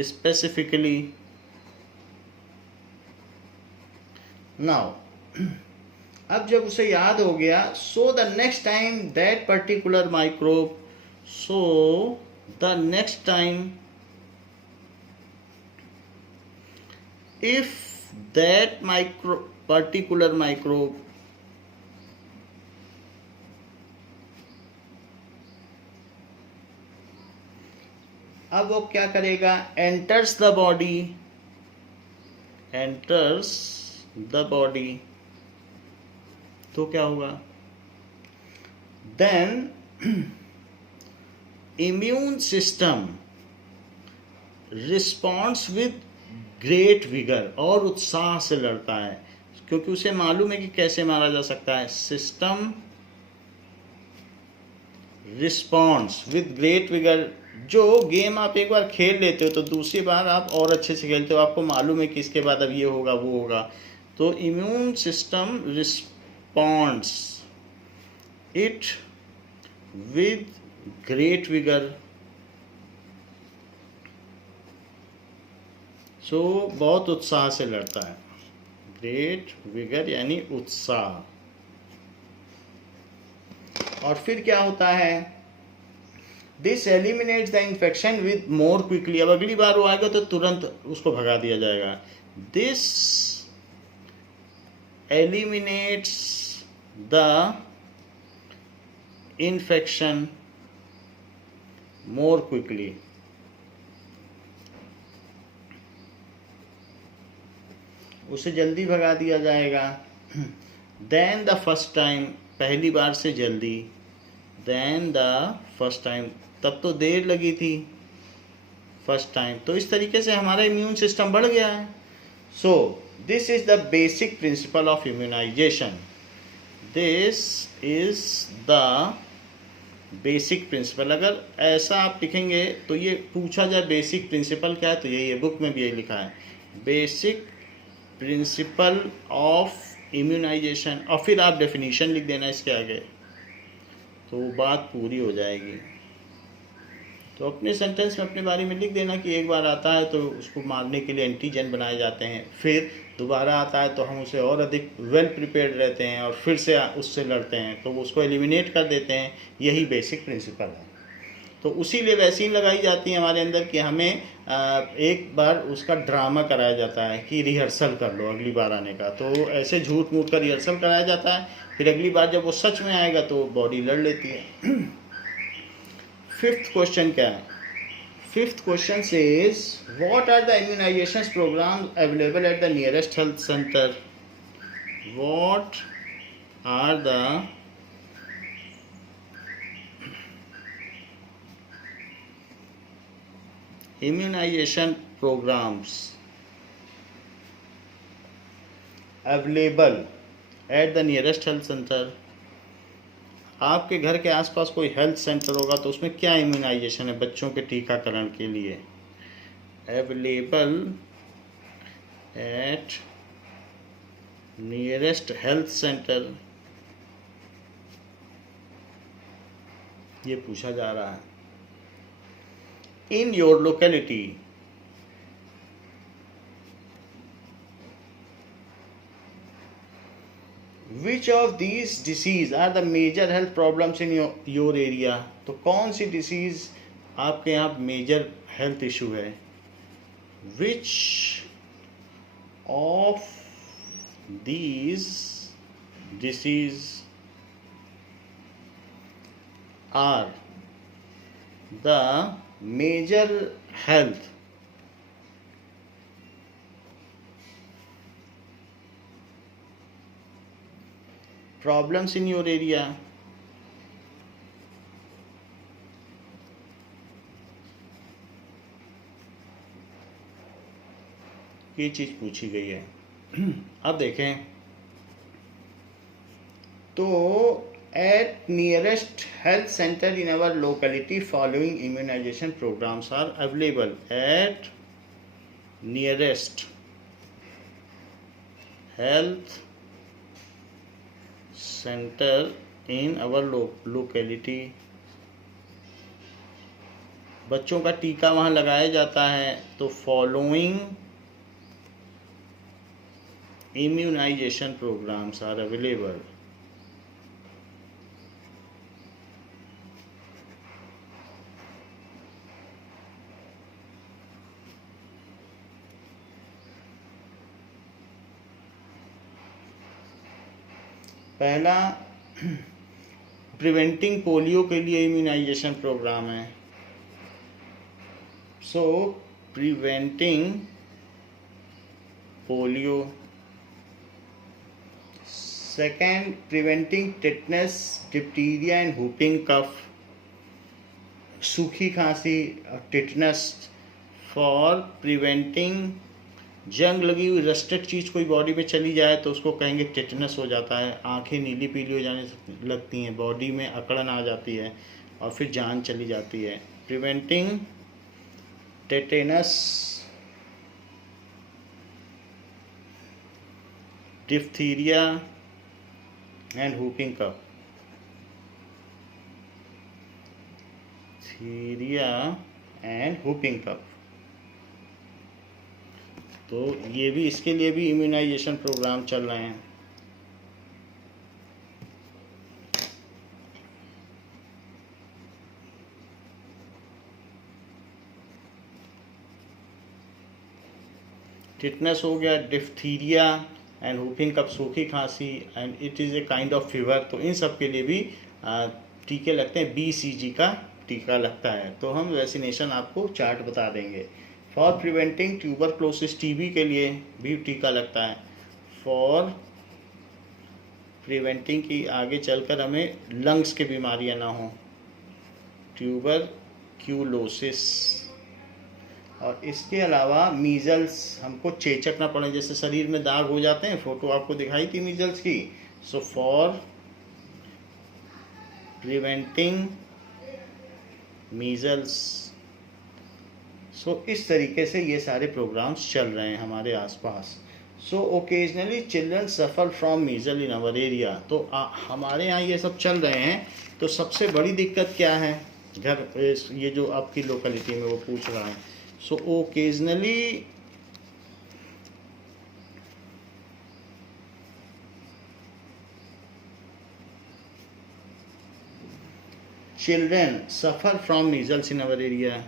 स्पेसिफिकली। नाउ अब जब उसे याद हो गया, so the next time that particular microbe, so the next time if that particular microbe, अब वो क्या करेगा, एंटर्स द बॉडी, तो क्या होगा, then immune system responds with great vigour, और उत्साह से लड़ता है, क्योंकि उसे मालूम है कि कैसे मारा जा सकता है। System responds with great vigour, जो गेम आप एक बार खेल लेते हो तो दूसरी बार आप और अच्छे से खेलते हो, आपको मालूम है कि इसके बाद अब ये होगा वो होगा, तो immune system responds it with great vigour, so बहुत उत्साह से लड़ता है, ग्रेट विगर यानी उत्साह। और फिर क्या होता है, this eliminates the infection with more quickly, अब अगली बार वो आएगा तो तुरंत उसको भगा दिया जाएगा। This eliminates the infection more quickly, उसे जल्दी भगा दिया जाएगा। देन द फर्स्ट टाइम, पहली बार से जल्दी, देन द फर्स्ट टाइम, तब तो देर लगी थी, फर्स्ट टाइम, तो इस तरीके से हमारा इम्यून सिस्टम बढ़ गया है। So this is the basic principle of immunisation, this is the basic principle. अगर ऐसा आप लिखेंगे तो ये पूछा जाए बेसिक प्रिंसिपल क्या है, तो यही है, बुक में भी यही लिखा है, बेसिक प्रिंसिपल ऑफ इम्यूनाइजेशन, और फिर आप डेफिनेशन लिख देना इसके आगे, तो बात पूरी हो जाएगी। तो अपने सेंटेंस में अपने बारे में लिख देना कि एक बार आता है तो उसको मारने के लिए एंटीजन बनाए जाते हैं, फिर दोबारा आता है तो हम उसे और अधिक वेल प्रिपेयर्ड रहते हैं और फिर से उससे लड़ते हैं, तो उसको एलिमिनेट कर देते हैं, यही बेसिक प्रिंसिपल है। तो उसी लिए वैक्सीन लगाई जाती है हमारे अंदर कि हमें एक बार उसका ड्रामा कराया जाता है कि रिहर्सल कर लो अगली बार आने का, तो ऐसे झूठ मूठ कर रिहर्सल कराया जाता है, फिर अगली बार जब वो सच में आएगा तो बॉडी लड़ लेती है। फिफ्थ क्वेश्चन क्या है, Fifth question says, what are the immunizations programs available at the nearest health center? What are the immunization programs available at the nearest health center? आपके घर के आसपास कोई हेल्थ सेंटर होगा तो उसमें क्या इम्यूनाइजेशन है बच्चों के टीकाकरण के लिए? Available at nearest health centre, ये पूछा जा रहा है. In your locality, which of these disease are the major health problems in your area? तो कौन सी डिसीज आपके यहाँ मेजर हेल्थ इशू है? Which of these disease are the major health problems in your area? ये चीज पूछी गई है. अब देखें तो at nearest health center in our locality following immunization programs are available. At nearest health center in our locality, बच्चों का टीका वहाँ लगाया जाता है. तो following immunization programmes are available. पहला प्रिवेंटिंग पोलियो के लिए इम्यूनाइजेशन प्रोग्राम है. So preventing polio. Second, preventing tetanus, diphtheria and whooping cough, सूखी खांसी, टिटनेस. फॉर प्रिवेंटिंग, जंग लगी हुई रस्टेड चीज़ कोई बॉडी में चली जाए तो उसको कहेंगे टिटनेस हो जाता है. आंखें नीली पीली हो जाने लगती हैं, बॉडी में अकड़न आ जाती है और फिर जान चली जाती है. Preventing tetanus, diphtheria and whooping cough. थीरिया एंड whooping कफ. तो ये भी, इसके लिए भी इम्यूनाइजेशन प्रोग्राम चल रहे हैं. टिटनेस हो गया, डिप्थीरिया एंड whooping कफ, सूखी खांसी, and it is a kind of fever. तो इन सब के लिए भी टीके लगते हैं. BCG का टीका लगता है. तो हम वैक्सीनेशन आपको चार्ट बता देंगे. फॉर प्रिवेंटिंग ट्यूबरक्लोसिस, TB के लिए भी टीका लगता है. फॉर प्रिवेंटिंग की आगे चलकर हमें लंग्स की बीमारियां ना हो, ट्यूबरक्यूलोसिस. और इसके अलावा मीजल्स, हमको चेचक ना पड़े, जैसे शरीर में दाग हो जाते हैं, फोटो आपको दिखाई थी मीजल्स की. So for preventing measles. So इस तरीके से ये सारे प्रोग्राम्स चल रहे हैं हमारे आसपास. So occasionally children suffer from measle in our area. तो हमारे यहाँ ये सब चल रहे हैं. तो सबसे बड़ी दिक्कत क्या है घर, ये जो आपकी लोकेलिटी में वो पूछ रहा है. सो occasionally children suffer from measles in our area.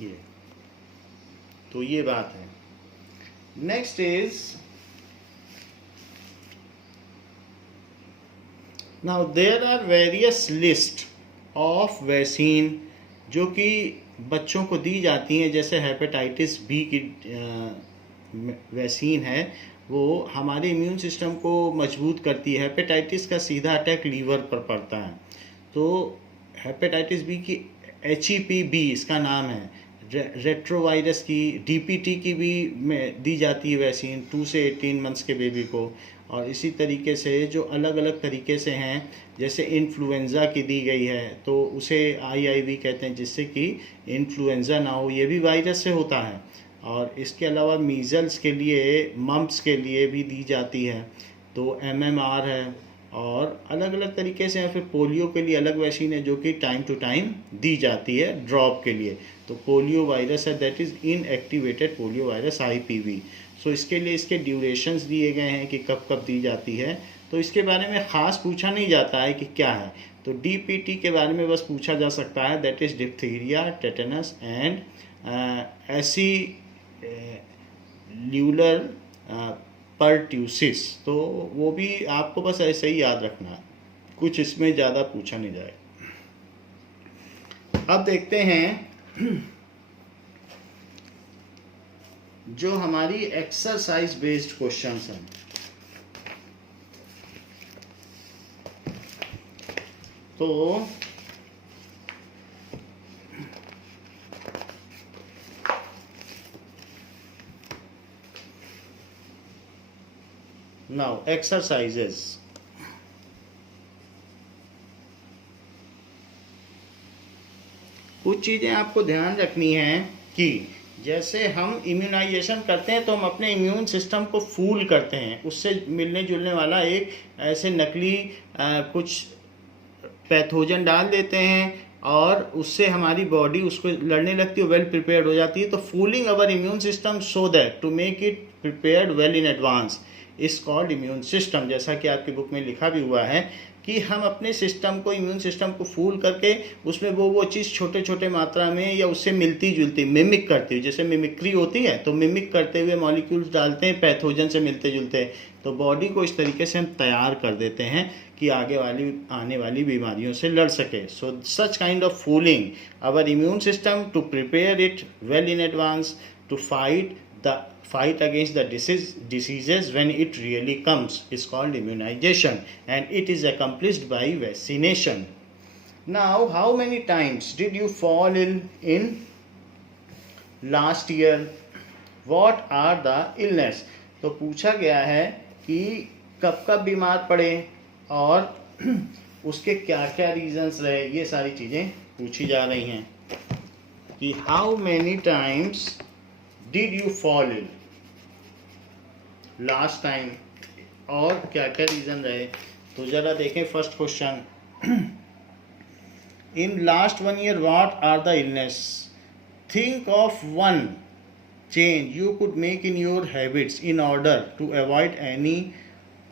ये तो ये बात है। Next is now there are various list of vaccine जो कि बच्चों को दी जाती हैं, जैसे हेपेटाइटिस बी की वैक्सीन है, वो हमारे इम्यून सिस्टम को मजबूत करती है। हेपेटाइटिस का सीधा अटैक लीवर पर पड़ता है, तो हेपेटाइटिस बी की HEPB इसका नाम है, रेट्रोवायरस की, DPT की भी दी जाती है वैक्सीन 2 से 18 मंथ्स के बेबी को। और इसी तरीके से जो अलग अलग तरीके से हैं, जैसे इन्फ्लुएंज़ा की दी गई है तो उसे IIV कहते हैं, जिससे कि इन्फ्लुएंज़ा ना हो, ये भी वायरस से होता है। और इसके अलावा मीज़ल्स के लिए, मम्प्स के लिए भी दी जाती है, तो MMR है। और अलग अलग तरीके से हैं। फिर पोलियो के लिए अलग वैक्सीन है जो कि टाइम टू टाइम दी जाती है ड्रॉप के लिए। तो पोलियो वायरस है, that is inactivated polio virus IPV। सो इसके लिए इसके ड्यूरेशंस दिए गए हैं कि कब कब दी जाती है, तो इसके बारे में ख़ास पूछा नहीं जाता है कि क्या है। तो DPT के बारे में बस पूछा जा सकता है, that is diphtheria, tetanus and cellular pertussis. तो वो भी आपको बस ऐसे ही याद रखना है, कुछ इसमें ज़्यादा पूछा नहीं जाए। अब देखते हैं जो हमारी एक्सरसाइज बेस्ड क्वेश्चंस हैं। तो नाउ एक्सरसाइजेस, कुछ चीज़ें आपको ध्यान रखनी है कि जैसे हम इम्यूनाइजेशन करते हैं तो हम अपने इम्यून सिस्टम को फूल करते हैं, उससे मिलने जुलने वाला एक ऐसे नकली कुछ पैथोजन डाल देते हैं और उससे हमारी बॉडी उसको लड़ने लगती है, वेल प्रिपेयर्ड हो जाती है। तो fooling our immune system so that to make it prepared well in advance is called immune system. जैसा कि आपकी बुक में लिखा भी हुआ है कि हम अपने सिस्टम को, इम्यून सिस्टम को फूल करके उसमें वो चीज़ छोटे छोटे मात्रा में या उससे मिलती जुलती मिमिक करती हुई, जैसे मिमिक्री होती है तो मिमिक करते हुए मॉलिक्यूल्स डालते हैं पैथोजन से मिलते जुलते, तो बॉडी को इस तरीके से हम तैयार कर देते हैं कि आने वाली बीमारियों से लड़ सके। So such kind of fooling our immune system to prepare it well in advance to fight against the diseases when it really comes is called immunization, and it is accomplished by vaccination. Now, how many times did you fall ill in last year? What are the illness? तो पूछा गया है कि कब कब बीमार पड़े और उसके क्या क्या रीजंस रहे, ये सारी चीज़ें पूछी जा रही हैं कि how many times did you fall ill last time और क्या क्या रीज़न रहे। तो ज़रा देखें first question, in last 1 year what are the illness? Think of one change you could make in your habits in order to avoid any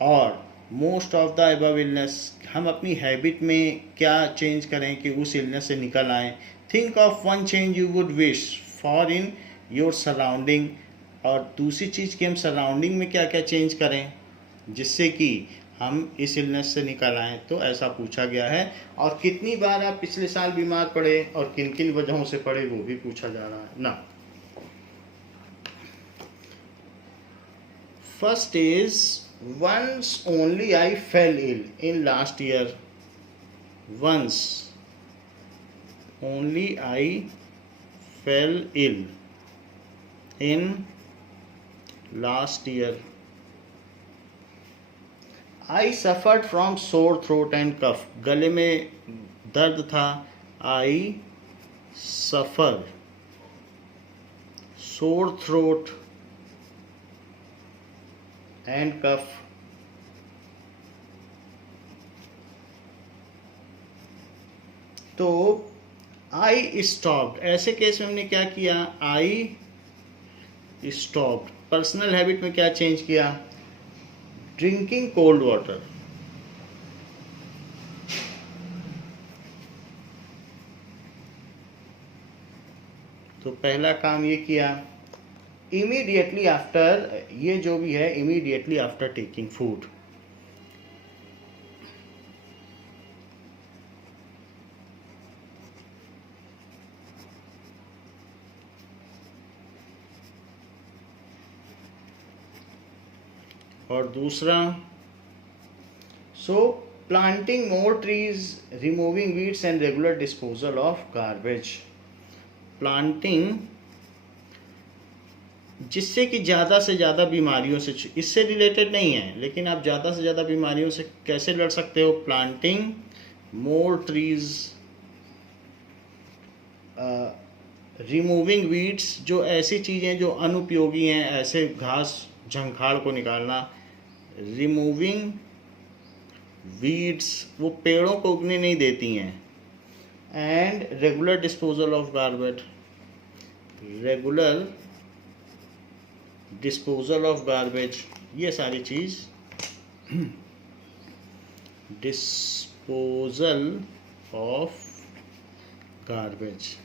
or most of the above illness. हम अपनी हैबिट में क्या चेंज करें कि उस इलनेस से निकल आएँ। Think of one change you would wish for in your surrounding, और दूसरी चीज़ कि हम सराउंडिंग में क्या क्या चेंज करें जिससे कि हम इस इलनेस से निकल आएँ। तो ऐसा पूछा गया है। और कितनी बार आप पिछले साल बीमार पड़े और किन किन वजहों से पड़े वो भी पूछा जा रहा है ना। First is once only I fell ill in last year. Once only I fell ill in last year. I suffered from sore throat and cough. गले में दर्द था। I suffer sore throat and cough. तो I stopped, ऐसे केस में हमने क्या किया, I स्टॉप्ड। पर्सनल हैबिट में क्या चेंज किया, ड्रिंकिंग कोल्ड वाटर। तो पहला काम ये किया, इमीडिएटली आफ्टर, ये जो भी है इमीडिएटली आफ्टर टेकिंग फूड। और दूसरा, so planting more trees, removing weeds and regular disposal of garbage. Planting जिससे कि ज़्यादा से ज़्यादा बीमारियों से, इससे रिलेटेड नहीं है लेकिन आप ज़्यादा से ज़्यादा बीमारियों से कैसे लड़ सकते हो, planting more trees, removing weeds, जो ऐसी चीज़ें जो अनुपयोगी हैं, ऐसे घास झंखाड़ को निकालना, रिमूविंग वीड्स, वो पेड़ों को उगने नहीं देती हैं, and regular disposal of garbage, regular disposal of garbage, ये सारी चीज़, disposal of garbage,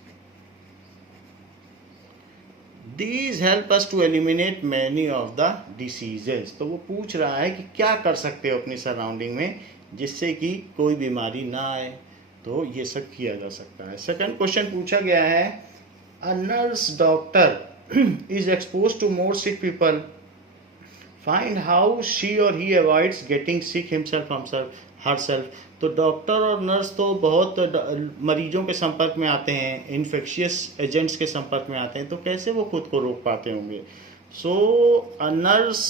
These help us to eliminate many of the diseases। तो वो पूछ रहा है कि क्या कर सकते हो अपनी सराउंडिंग में जिससे कि कोई बीमारी ना आए, तो ये सब किया जा सकता है। सेकंड क्वेश्चन पूछा गया है, a nurse doctor is expose to more sick people, find how she or he avoids getting sick himself herself. तो डॉक्टर और नर्स तो बहुत मरीजों के संपर्क में आते हैं, इन्फेक्शियस एजेंट्स के संपर्क में आते हैं, तो कैसे वो खुद को रोक पाते होंगे। सो अ नर्स,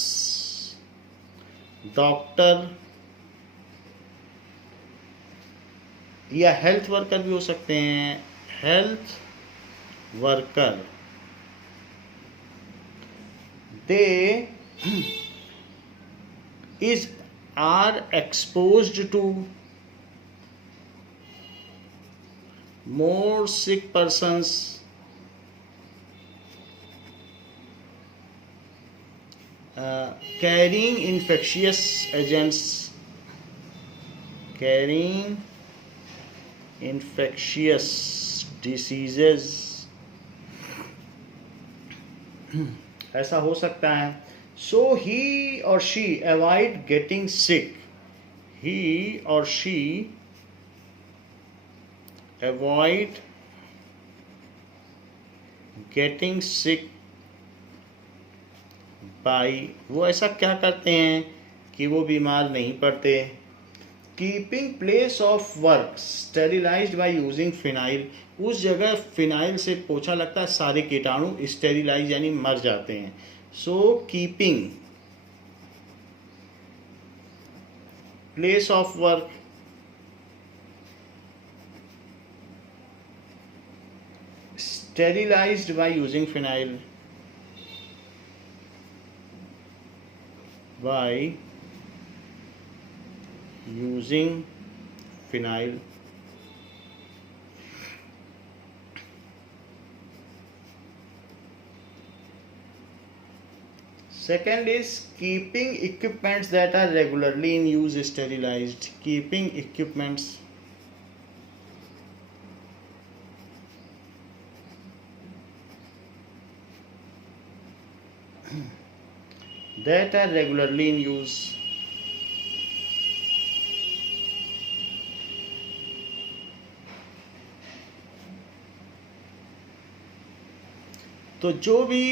डॉक्टर या हेल्थ वर्कर भी हो सकते हैं, health worker, they are exposed to more sick persons, carrying infectious agents, carrying infectious diseases, ऐसा हो सकता है। So he or she avoid getting sick, he or she avoid getting sick by, वो ऐसा क्या करते हैं कि वो बीमार नहीं पड़ते, keeping place of work sterilised by using phenyl, उस जगह फिनाइल से पोछा लगता है, सारे कीटाणु स्टेरिलाइज यानी मर जाते हैं। So keeping place of work sterilized by using phenyl, by using phenyl, second is keeping equipments that are regularly in use sterilized, keeping equipments that are regularly in use तो जो भी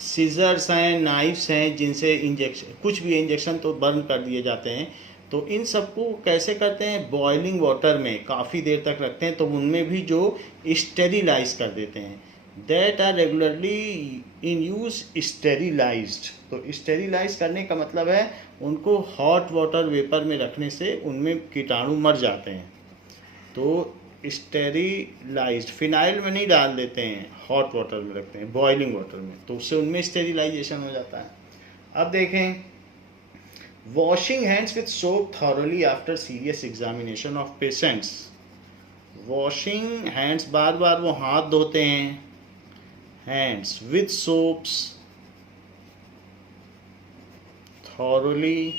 सीजर्स हैं, नाइफ्स हैं, जिनसे इंजेक्शन, कुछ भी इंजेक्शन तो बर्न कर दिए जाते हैं, तो इन सबको कैसे करते हैं, बॉइलिंग वाटर में काफ़ी देर तक रखते हैं, तो उनमें भी जो स्टेरिलाइज कर देते हैं, that are regularly in use sterilised. तो स्टेरिलाइज करने का मतलब है उनको हॉट वाटर वेपर में रखने से उनमें कीटाणु मर जाते हैं, तो स्टेरिलाइज्ड, फिनाइल में नहीं डाल देते हैं, हॉट वाटर में रखते हैं, बॉइलिंग वाटर में, तो उससे उनमें स्टेरिलाइजेशन हो जाता है। अब देखें, washing hands with soap thoroughly after serious examination of patients, washing hands, बार बार वो हाथ धोते हैं, hands with soaps thoroughly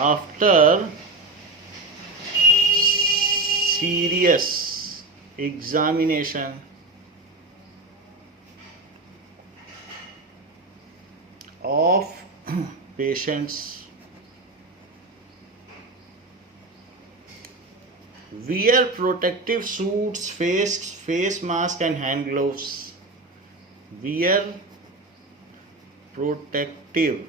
after serious examination of patients. Wear protective suits, face mask and hand gloves. Wear protective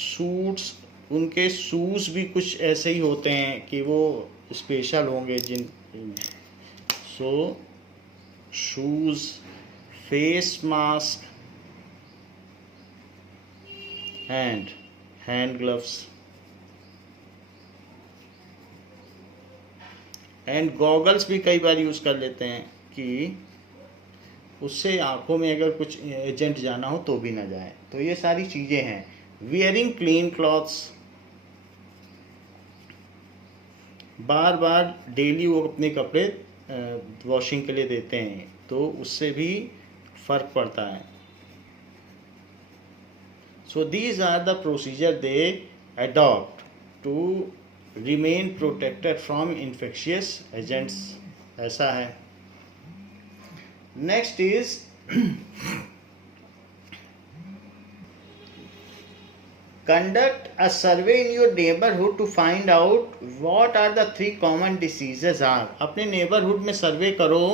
suits, उनके शूज़ भी कुछ ऐसे ही होते हैं कि वो स्पेशल होंगे जिन so shoes, face mask and hand gloves and goggles भी कई बार यूज़ कर लेते हैं कि उससे आंखों में अगर कुछ एजेंट जाना हो तो भी ना जाए। तो ये सारी चीज़ें हैं। वियरिंग क्लीन क्लॉथ्स, बार बार डेली वो अपने कपड़े वॉशिंग के लिए देते हैं तो उससे भी फर्क पड़ता है। So these are the procedure they adopt to remain protected from infectious agents. ऐसा है। Next is conduct a survey in your neighborhood to find out what are the 3 common diseases are। अपने neighborhood में सर्वे करो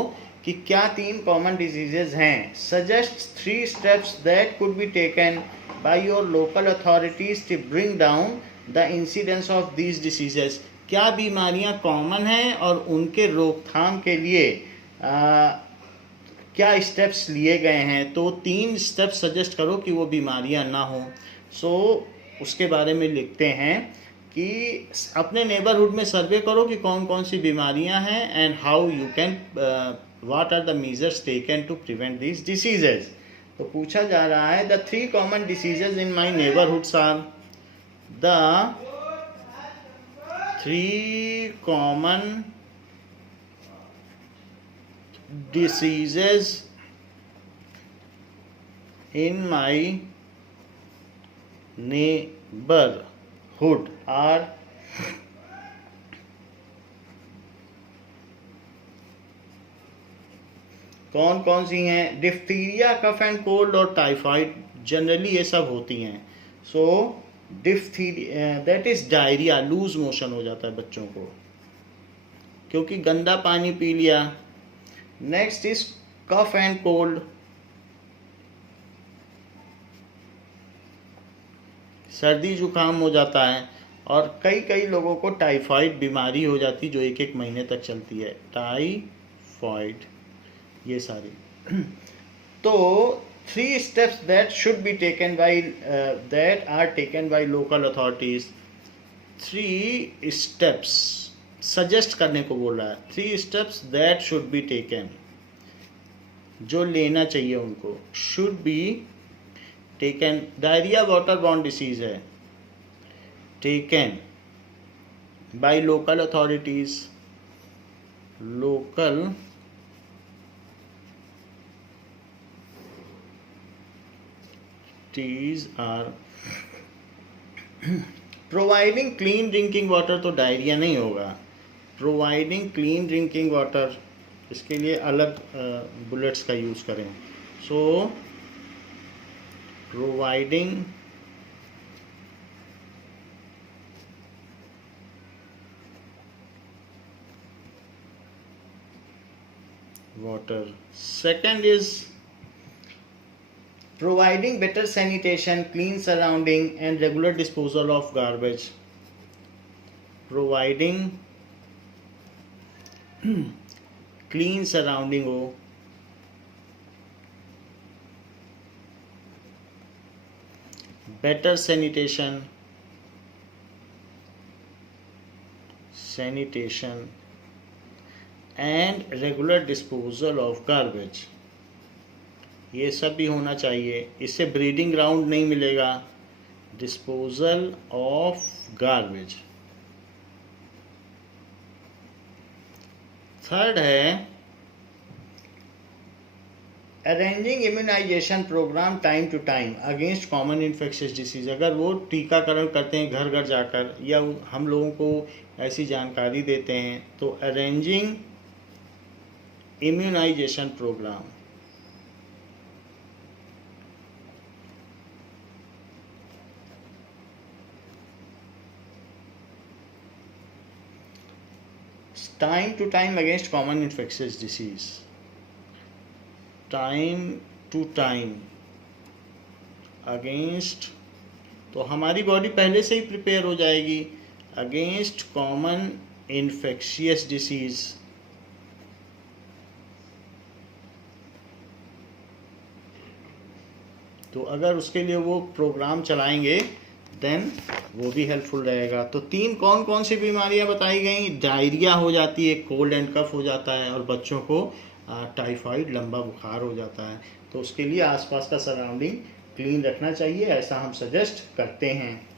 कि क्या 3 common diseases हैं। Suggest 3 steps that could be taken by your local authorities to bring down the incidence of these diseases। क्या बीमारियां कॉमन हैं और उनके रोकथाम के लिए क्या स्टेप्स लिए गए हैं। तो 3 स्टेप्स सजेस्ट करो कि वो बीमारियां ना हो। उसके बारे में लिखते हैं कि अपने नेबरहुड में सर्वे करो कि कौन कौन सी बीमारियां हैं and how you can what are the measures taken to prevent these diseases. तो पूछा जा रहा है the 3 common diseases in my neighbourhoods are the 3 common diseases in my neighborhood are कौन कौन सी हैं। डिफ्थीरिया, कफ एंड कोल्ड और टाइफाइड, जनरली ये सब होती हैं। So diphtheria that is diarrhoea, loose motion हो जाता है बच्चों को क्योंकि गंदा पानी पी लिया। Next is cough and cold, सर्दी जुकाम हो जाता है और कई लोगों को टाइफाइड बीमारी हो जाती जो 1-1 महीने तक चलती है। टाइफाइड ये सारी। तो 3 steps that should be taken by that are taken by local authorities। 3 steps suggest करने को बोल रहा है। 3 steps that should be taken, जो लेना चाहिए उनको। should be taken, diarrhoea water borne disease है, taken by local authorities, local authorities are providing clean drinking water. तो डायरिया नहीं होगा। प्रोवाइडिंग क्लीन ड्रिंकिंग वाटर, इसके लिए अलग बुलेट्स का यूज़ करें। So providing water. Second is providing better sanitation, clean surrounding and regular disposal of garbage। providing clean surrounding हो, better sanitation and regular disposal of garbage, ये सब भी होना चाहिए। इससे ब्रीडिंग ग्राउंड नहीं मिलेगा। Disposal of garbage. थर्ड है arranging immunisation programme time to time against common infectious disease, अगर वो टीकाकरण करते हैं घर घर जाकर या हम लोगों को ऐसी जानकारी देते हैं तो arranging immunisation programme. Time to time against common infectious disease, time to time against, तो हमारी बॉडी पहले से ही प्रिपेयर हो जाएगी अगेंस्ट कॉमन इन्फेक्शियस डिसीज। तो अगर उसके लिए वो प्रोग्राम चलाएंगे देन वो भी हेल्पफुल रहेगा। तो 3 कौन कौन सी बीमारियां बताई गई? डायरिया हो जाती है, कोल्ड एंड कफ हो जाता है, और बच्चों को टाइफाइड लंबा बुखार हो जाता है। तो उसके लिए आसपास का सराउंडिंग क्लीन रखना चाहिए, ऐसा हम सजेस्ट करते हैं।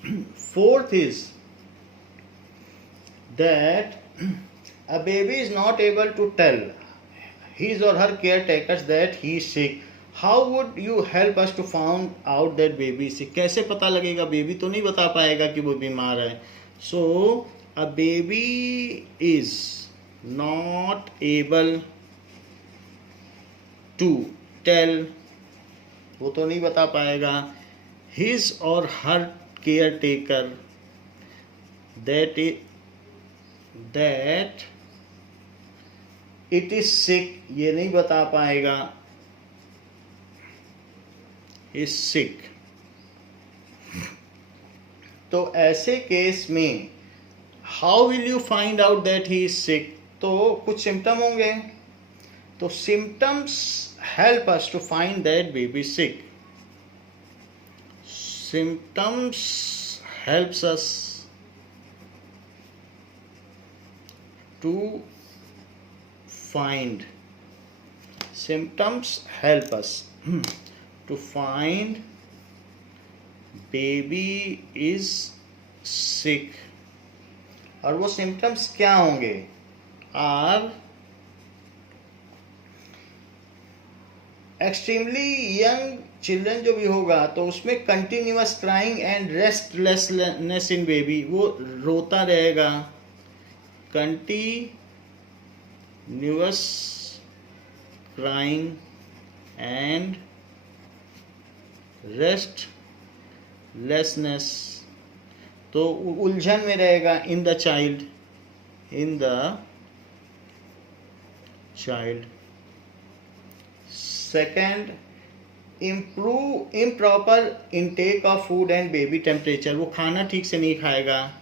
4th is that a baby is not able to tell his or her caretakers that he is sick. How would you help us to find out that baby is sick? कैसे पता लगेगा? बेबी तो नहीं बता पाएगा कि वो बीमार है। So a baby is not able to tell, वो तो नहीं बता पाएगा his or her caretaker that it is sick, ये नहीं बता पाएगा is sick। तो ऐसे केस में how will you find out that he is sick? तो कुछ सिम्टम होंगे, तो symptoms help us to find that baby is sick। Symptoms helps us to find, symptoms help us to find baby is sick। और वो symptoms क्या होंगे? are extremely young children जो भी होगा तो उसमें continuous crying and restlessness in baby, वो रोता रहेगा, continuous crying and restlessness, तो उलझन में रहेगा in the child। Second, improper intake of food and baby temperature, वो खाना ठीक से नहीं खाएगा।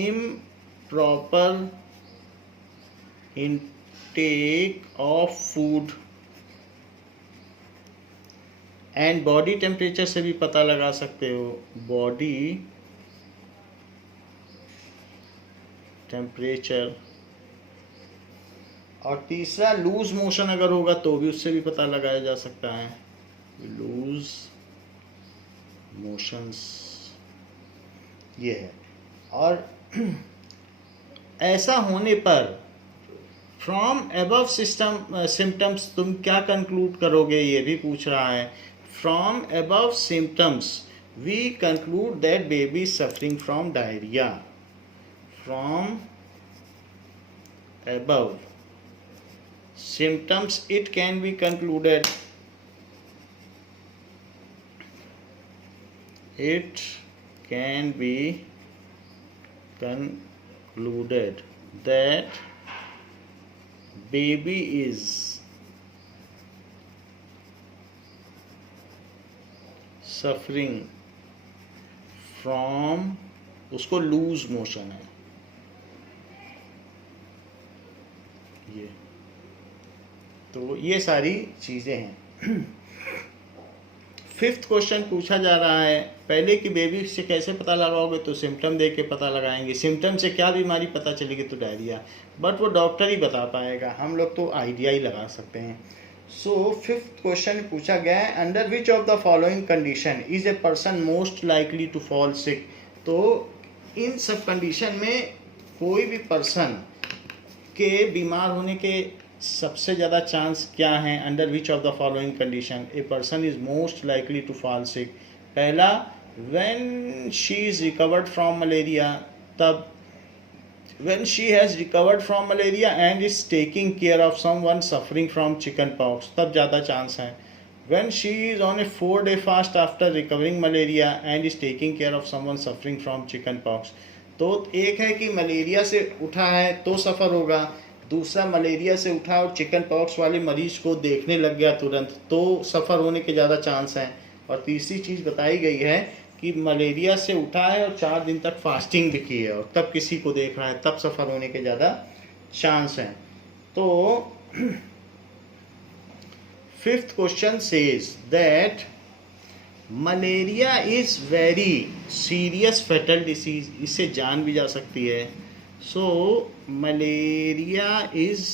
improper intake of food and body temperature से भी पता लगा सकते हो, बॉडी टेम्परेचर। और तीसरा लूज मोशन अगर होगा तो भी उससे भी पता लगाया जा सकता है, लूज मोशंस ये है। और ऐसा होने पर फ्रॉम अबव सिम्टम्स तुम क्या कंक्लूड करोगे, ये भी पूछ रहा है। From above symptoms we conclude that baby is suffering from diarrhoea. From above symptoms it can be concluded that baby is suffering from, उसको लूज मोशन है ये। तो ये सारी चीज़ें हैं। 5th क्वेश्चन पूछा जा रहा है, पहले कि बेबी से कैसे पता लगाओगे, तो सिम्टम देख के पता लगाएंगे। सिम्टम से क्या बीमारी पता चलेगी, तो डायरिया, बट वो डॉक्टर ही बता पाएगा, हम लोग तो आइडिया ही लगा सकते हैं। सो 5th क्वेश्चन पूछा गया है, under which of the following condition is a person most likely to fall sick. तो इन सब कंडीशन में कोई भी पर्सन के बीमार होने के सबसे ज़्यादा चांस क्या हैं, under which of the following condition a person is most likely to fall sick. पहला, when she is recovered from malaria, तब when she has recovered from malaria and is taking care of someone suffering from chicken pox, तब ज़्यादा चांस है। when she is on a 4-day fast after recovering malaria and is taking care of someone suffering from chicken pox, तो एक है कि मलेरिया से उठा है तो सफ़र होगा, दूसरा मलेरिया से उठा और चिकन पॉक्स वाले मरीज को देखने लग गया तुरंत तो सफ़र होने के ज़्यादा चांस हैं। और तीसरी चीज़ बताई गई है कि मलेरिया से उठा है और 4 दिन तक फास्टिंग भी की है और तब किसी को देख रहा है, तब सफ़र होने के ज़्यादा चांस हैं। तो fifth question says that malaria is very serious fatal disease, इससे जान भी जा सकती है। सो मलेरिया इज़,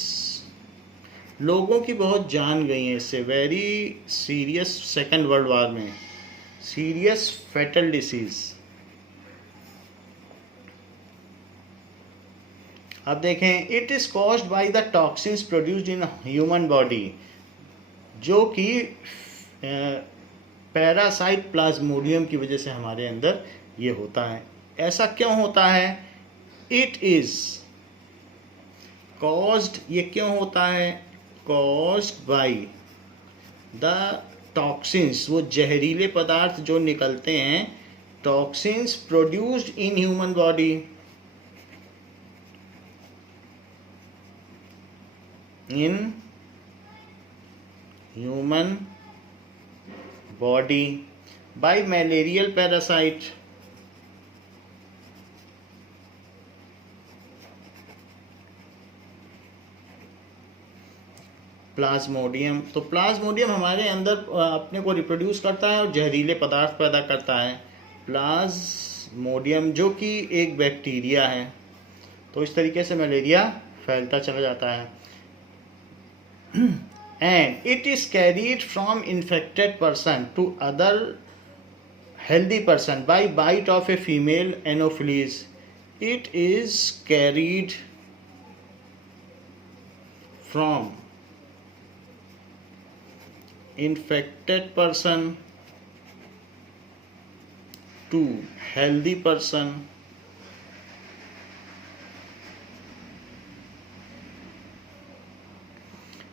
लोगों की बहुत जान गई है इससे, very serious, second world war में सीरियस फेटल डिसीज। अब देखें, it is caused by the toxins produced in human body, जो कि पैरासाइट प्लाज्मोडियम की वजह से हमारे अंदर ये होता है। ऐसा क्यों होता है? इट इज कॉज्ड, ये क्यों होता है? कॉज्ड बाय द टॉक्सिन्स, वो जहरीले पदार्थ जो निकलते हैं, toxins produced in human body, in human body by malarial parasite, plasmodium. तो प्लाज्मोडियम हमारे अंदर अपने को रिप्रोड्यूस करता है और जहरीले पदार्थ पैदा करता है, प्लाज्मोडियम, जो कि एक बैक्टीरिया है। तो इस तरीके से मलेरिया फैलता चला जाता है। And it is carried from infected person to other healthy person by bite of a female anopheles. It is carried from infected person to healthy person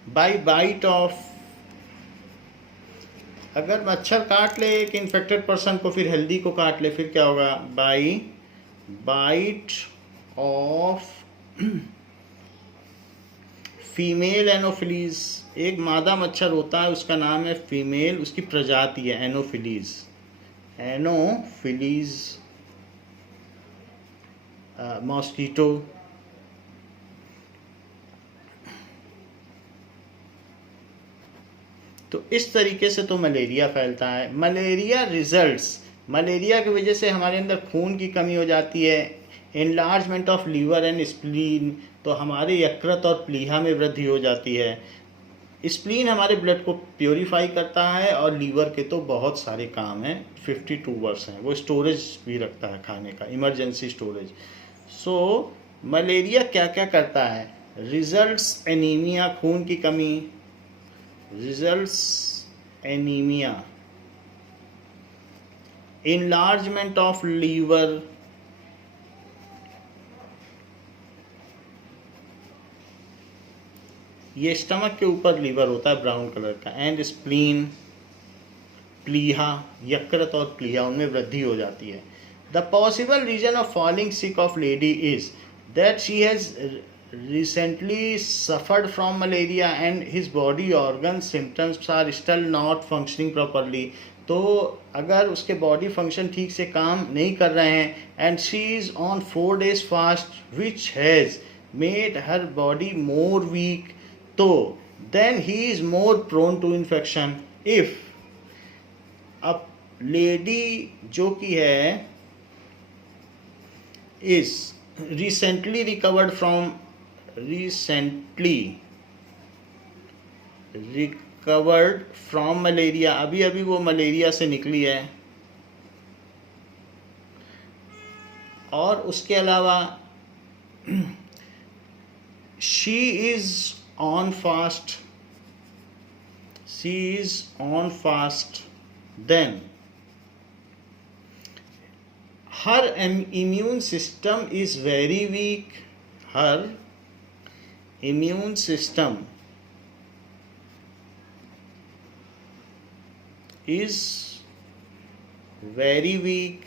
by bite of, अगर मच्छर काट ले एक इन्फेक्टेड पर्सन को, फिर हेल्दी को काट ले, फिर क्या होगा? By bite of female anopheles. एक मादा मच्छर होता है, उसका नाम है फीमेल, उसकी प्रजाति है एनोफिलीज, एनोफिलीज मॉस्किटो। तो इस तरीके से तो मलेरिया फैलता है। मलेरिया रिजल्ट्स, मलेरिया की वजह से हमारे अंदर खून की कमी हो जाती है, enlargement of liver and spleen, तो हमारे यकृत और प्लीहा में वृद्धि हो जाती है। स्प्लीन हमारे ब्लड को प्योरीफाई करता है और लीवर के तो बहुत सारे काम हैं, 52 वर्स हैं, वो स्टोरेज भी रखता है खाने का, इमरजेंसी स्टोरेज। सो मलेरिया क्या क्या करता है? रिजल्ट्स एनीमिया, खून की कमी, results anaemia, enlargement of liver, ये स्टमक के ऊपर लीवर होता है ब्राउन कलर का, एंड स्प्लीन, प्लीहा, यकृत और प्लीहा, उनमें वृद्धि हो जाती है। The possible reason of falling sick of lady is that she has recently suffered from malaria and his body organ symptoms are still not functioning properly। तो अगर उसके बॉडी फंक्शन ठीक से काम नहीं कर रहे हैं, and she is on 4 days fast which has made her body more weak, तो then he is more prone to infection. If अब लेडी जो कि है is recently recovered from malaria, अभी अभी वो मलेरिया से निकली है, और उसके अलावा she is on fast, she is on fast, then her immune system is very weak, her immune system is very weak,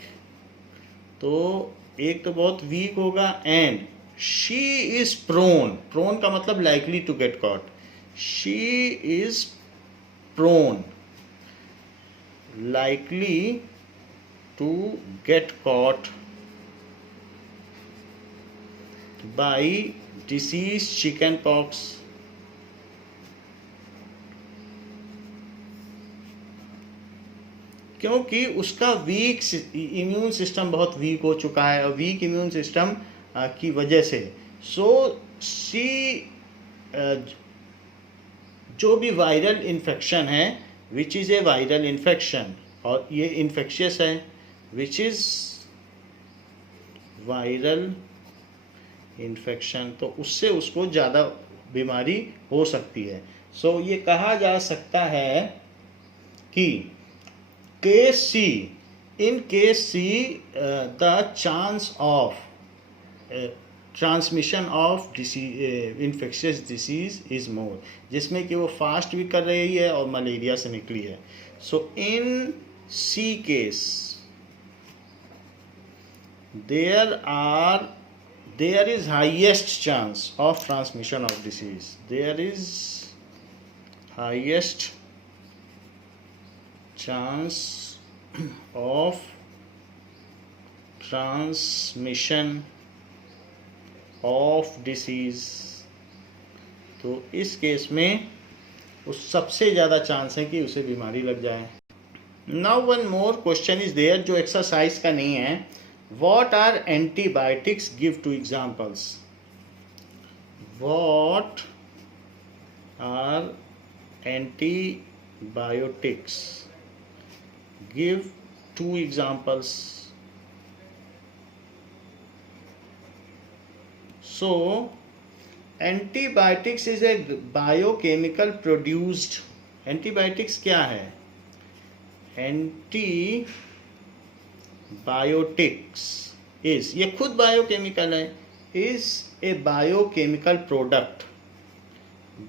तो एक तो बहुत वीक होगा, and she is prone, prone का मतलब likely to get caught, she is prone likely to get caught by disease chickenpox, क्योंकि उसका वीक इम्यून सिस्टम बहुत वीक हो चुका है, और वीक इम्यून सिस्टम की वजह से शी जो भी वायरल इन्फेक्शन है, which is a viral infection, और ये इन्फेक्शियस है, विच इज़ वायरल इन्फेक्शन, तो उससे उसको ज़्यादा बीमारी हो सकती है। ये कहा जा सकता है कि case C, in case C the chance of transmission of infectious disease is more, जिसमें कि वो फास्ट भी कर रही है और मलेरिया से निकली है। इन सी case there is highest chance of transmission of disease, there is highest chance of transmission of disease, तो इस केस में उस सबसे ज़्यादा चांस है कि उसे बीमारी लग जाए। Now one more question is there, जो एक्सरसाइज का नहीं है। What are antibiotics? Give two examples. What are antibiotics? Give two examples. Antibiotics is a biochemical produced. Antibiotics क्या है? Antibiotics is, ये खुद बायोकेमिकल है, is a biochemical product,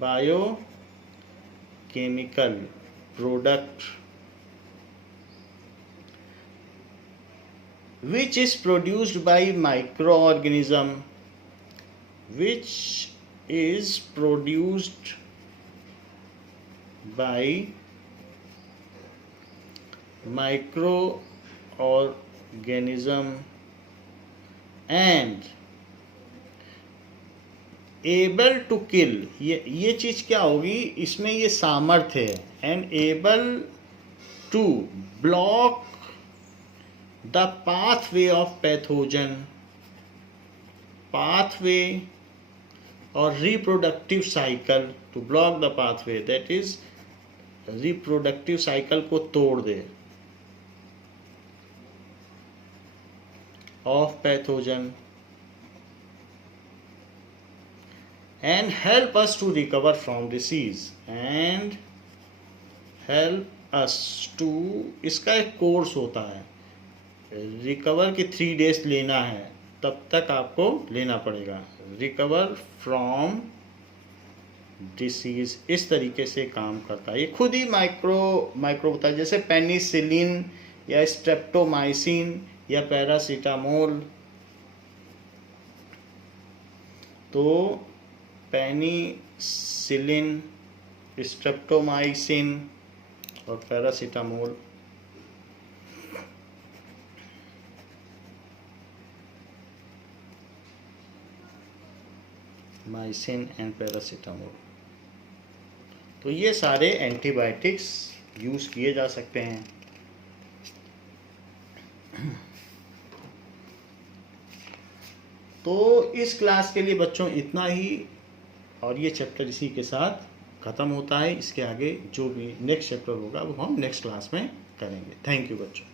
biochemical product which is produced by microorganism, which is produced by microorganism and able to kill, ये चीज क्या होगी, इसमें ये सामर्थ्य है, and able to block the pathway of pathogen, pathway or reproductive cycle, to block the pathway, that is reproductive cycle को तोड़ दे of pathogen, and help us to recover from disease, and help us to, इसका एक कोर्स होता है, रिकवर के 3 days लेना है, तब तक आपको लेना पड़ेगा, रिकवर फ्रॉम डिसीज, इस तरीके से काम करता है। ये खुद ही माइक्रो होता है, जैसे पेनिसिलिन या स्ट्रेप्टोमाइसिन या पैरासीटामोल, तो पेनिसिलिन, स्ट्रेप्टोमाइसिन और पैरासीटामोल, माइसिन एंड पैरासीटामोल, तो ये सारे एंटीबायोटिक्स यूज़ किए जा सकते हैं। तो इस क्लास के लिए बच्चों इतना ही, और ये चैप्टर इसी के साथ ख़त्म होता है। इसके आगे जो भी नेक्स्ट चैप्टर होगा वो हम नेक्स्ट क्लास में करेंगे। थैंक यू बच्चों।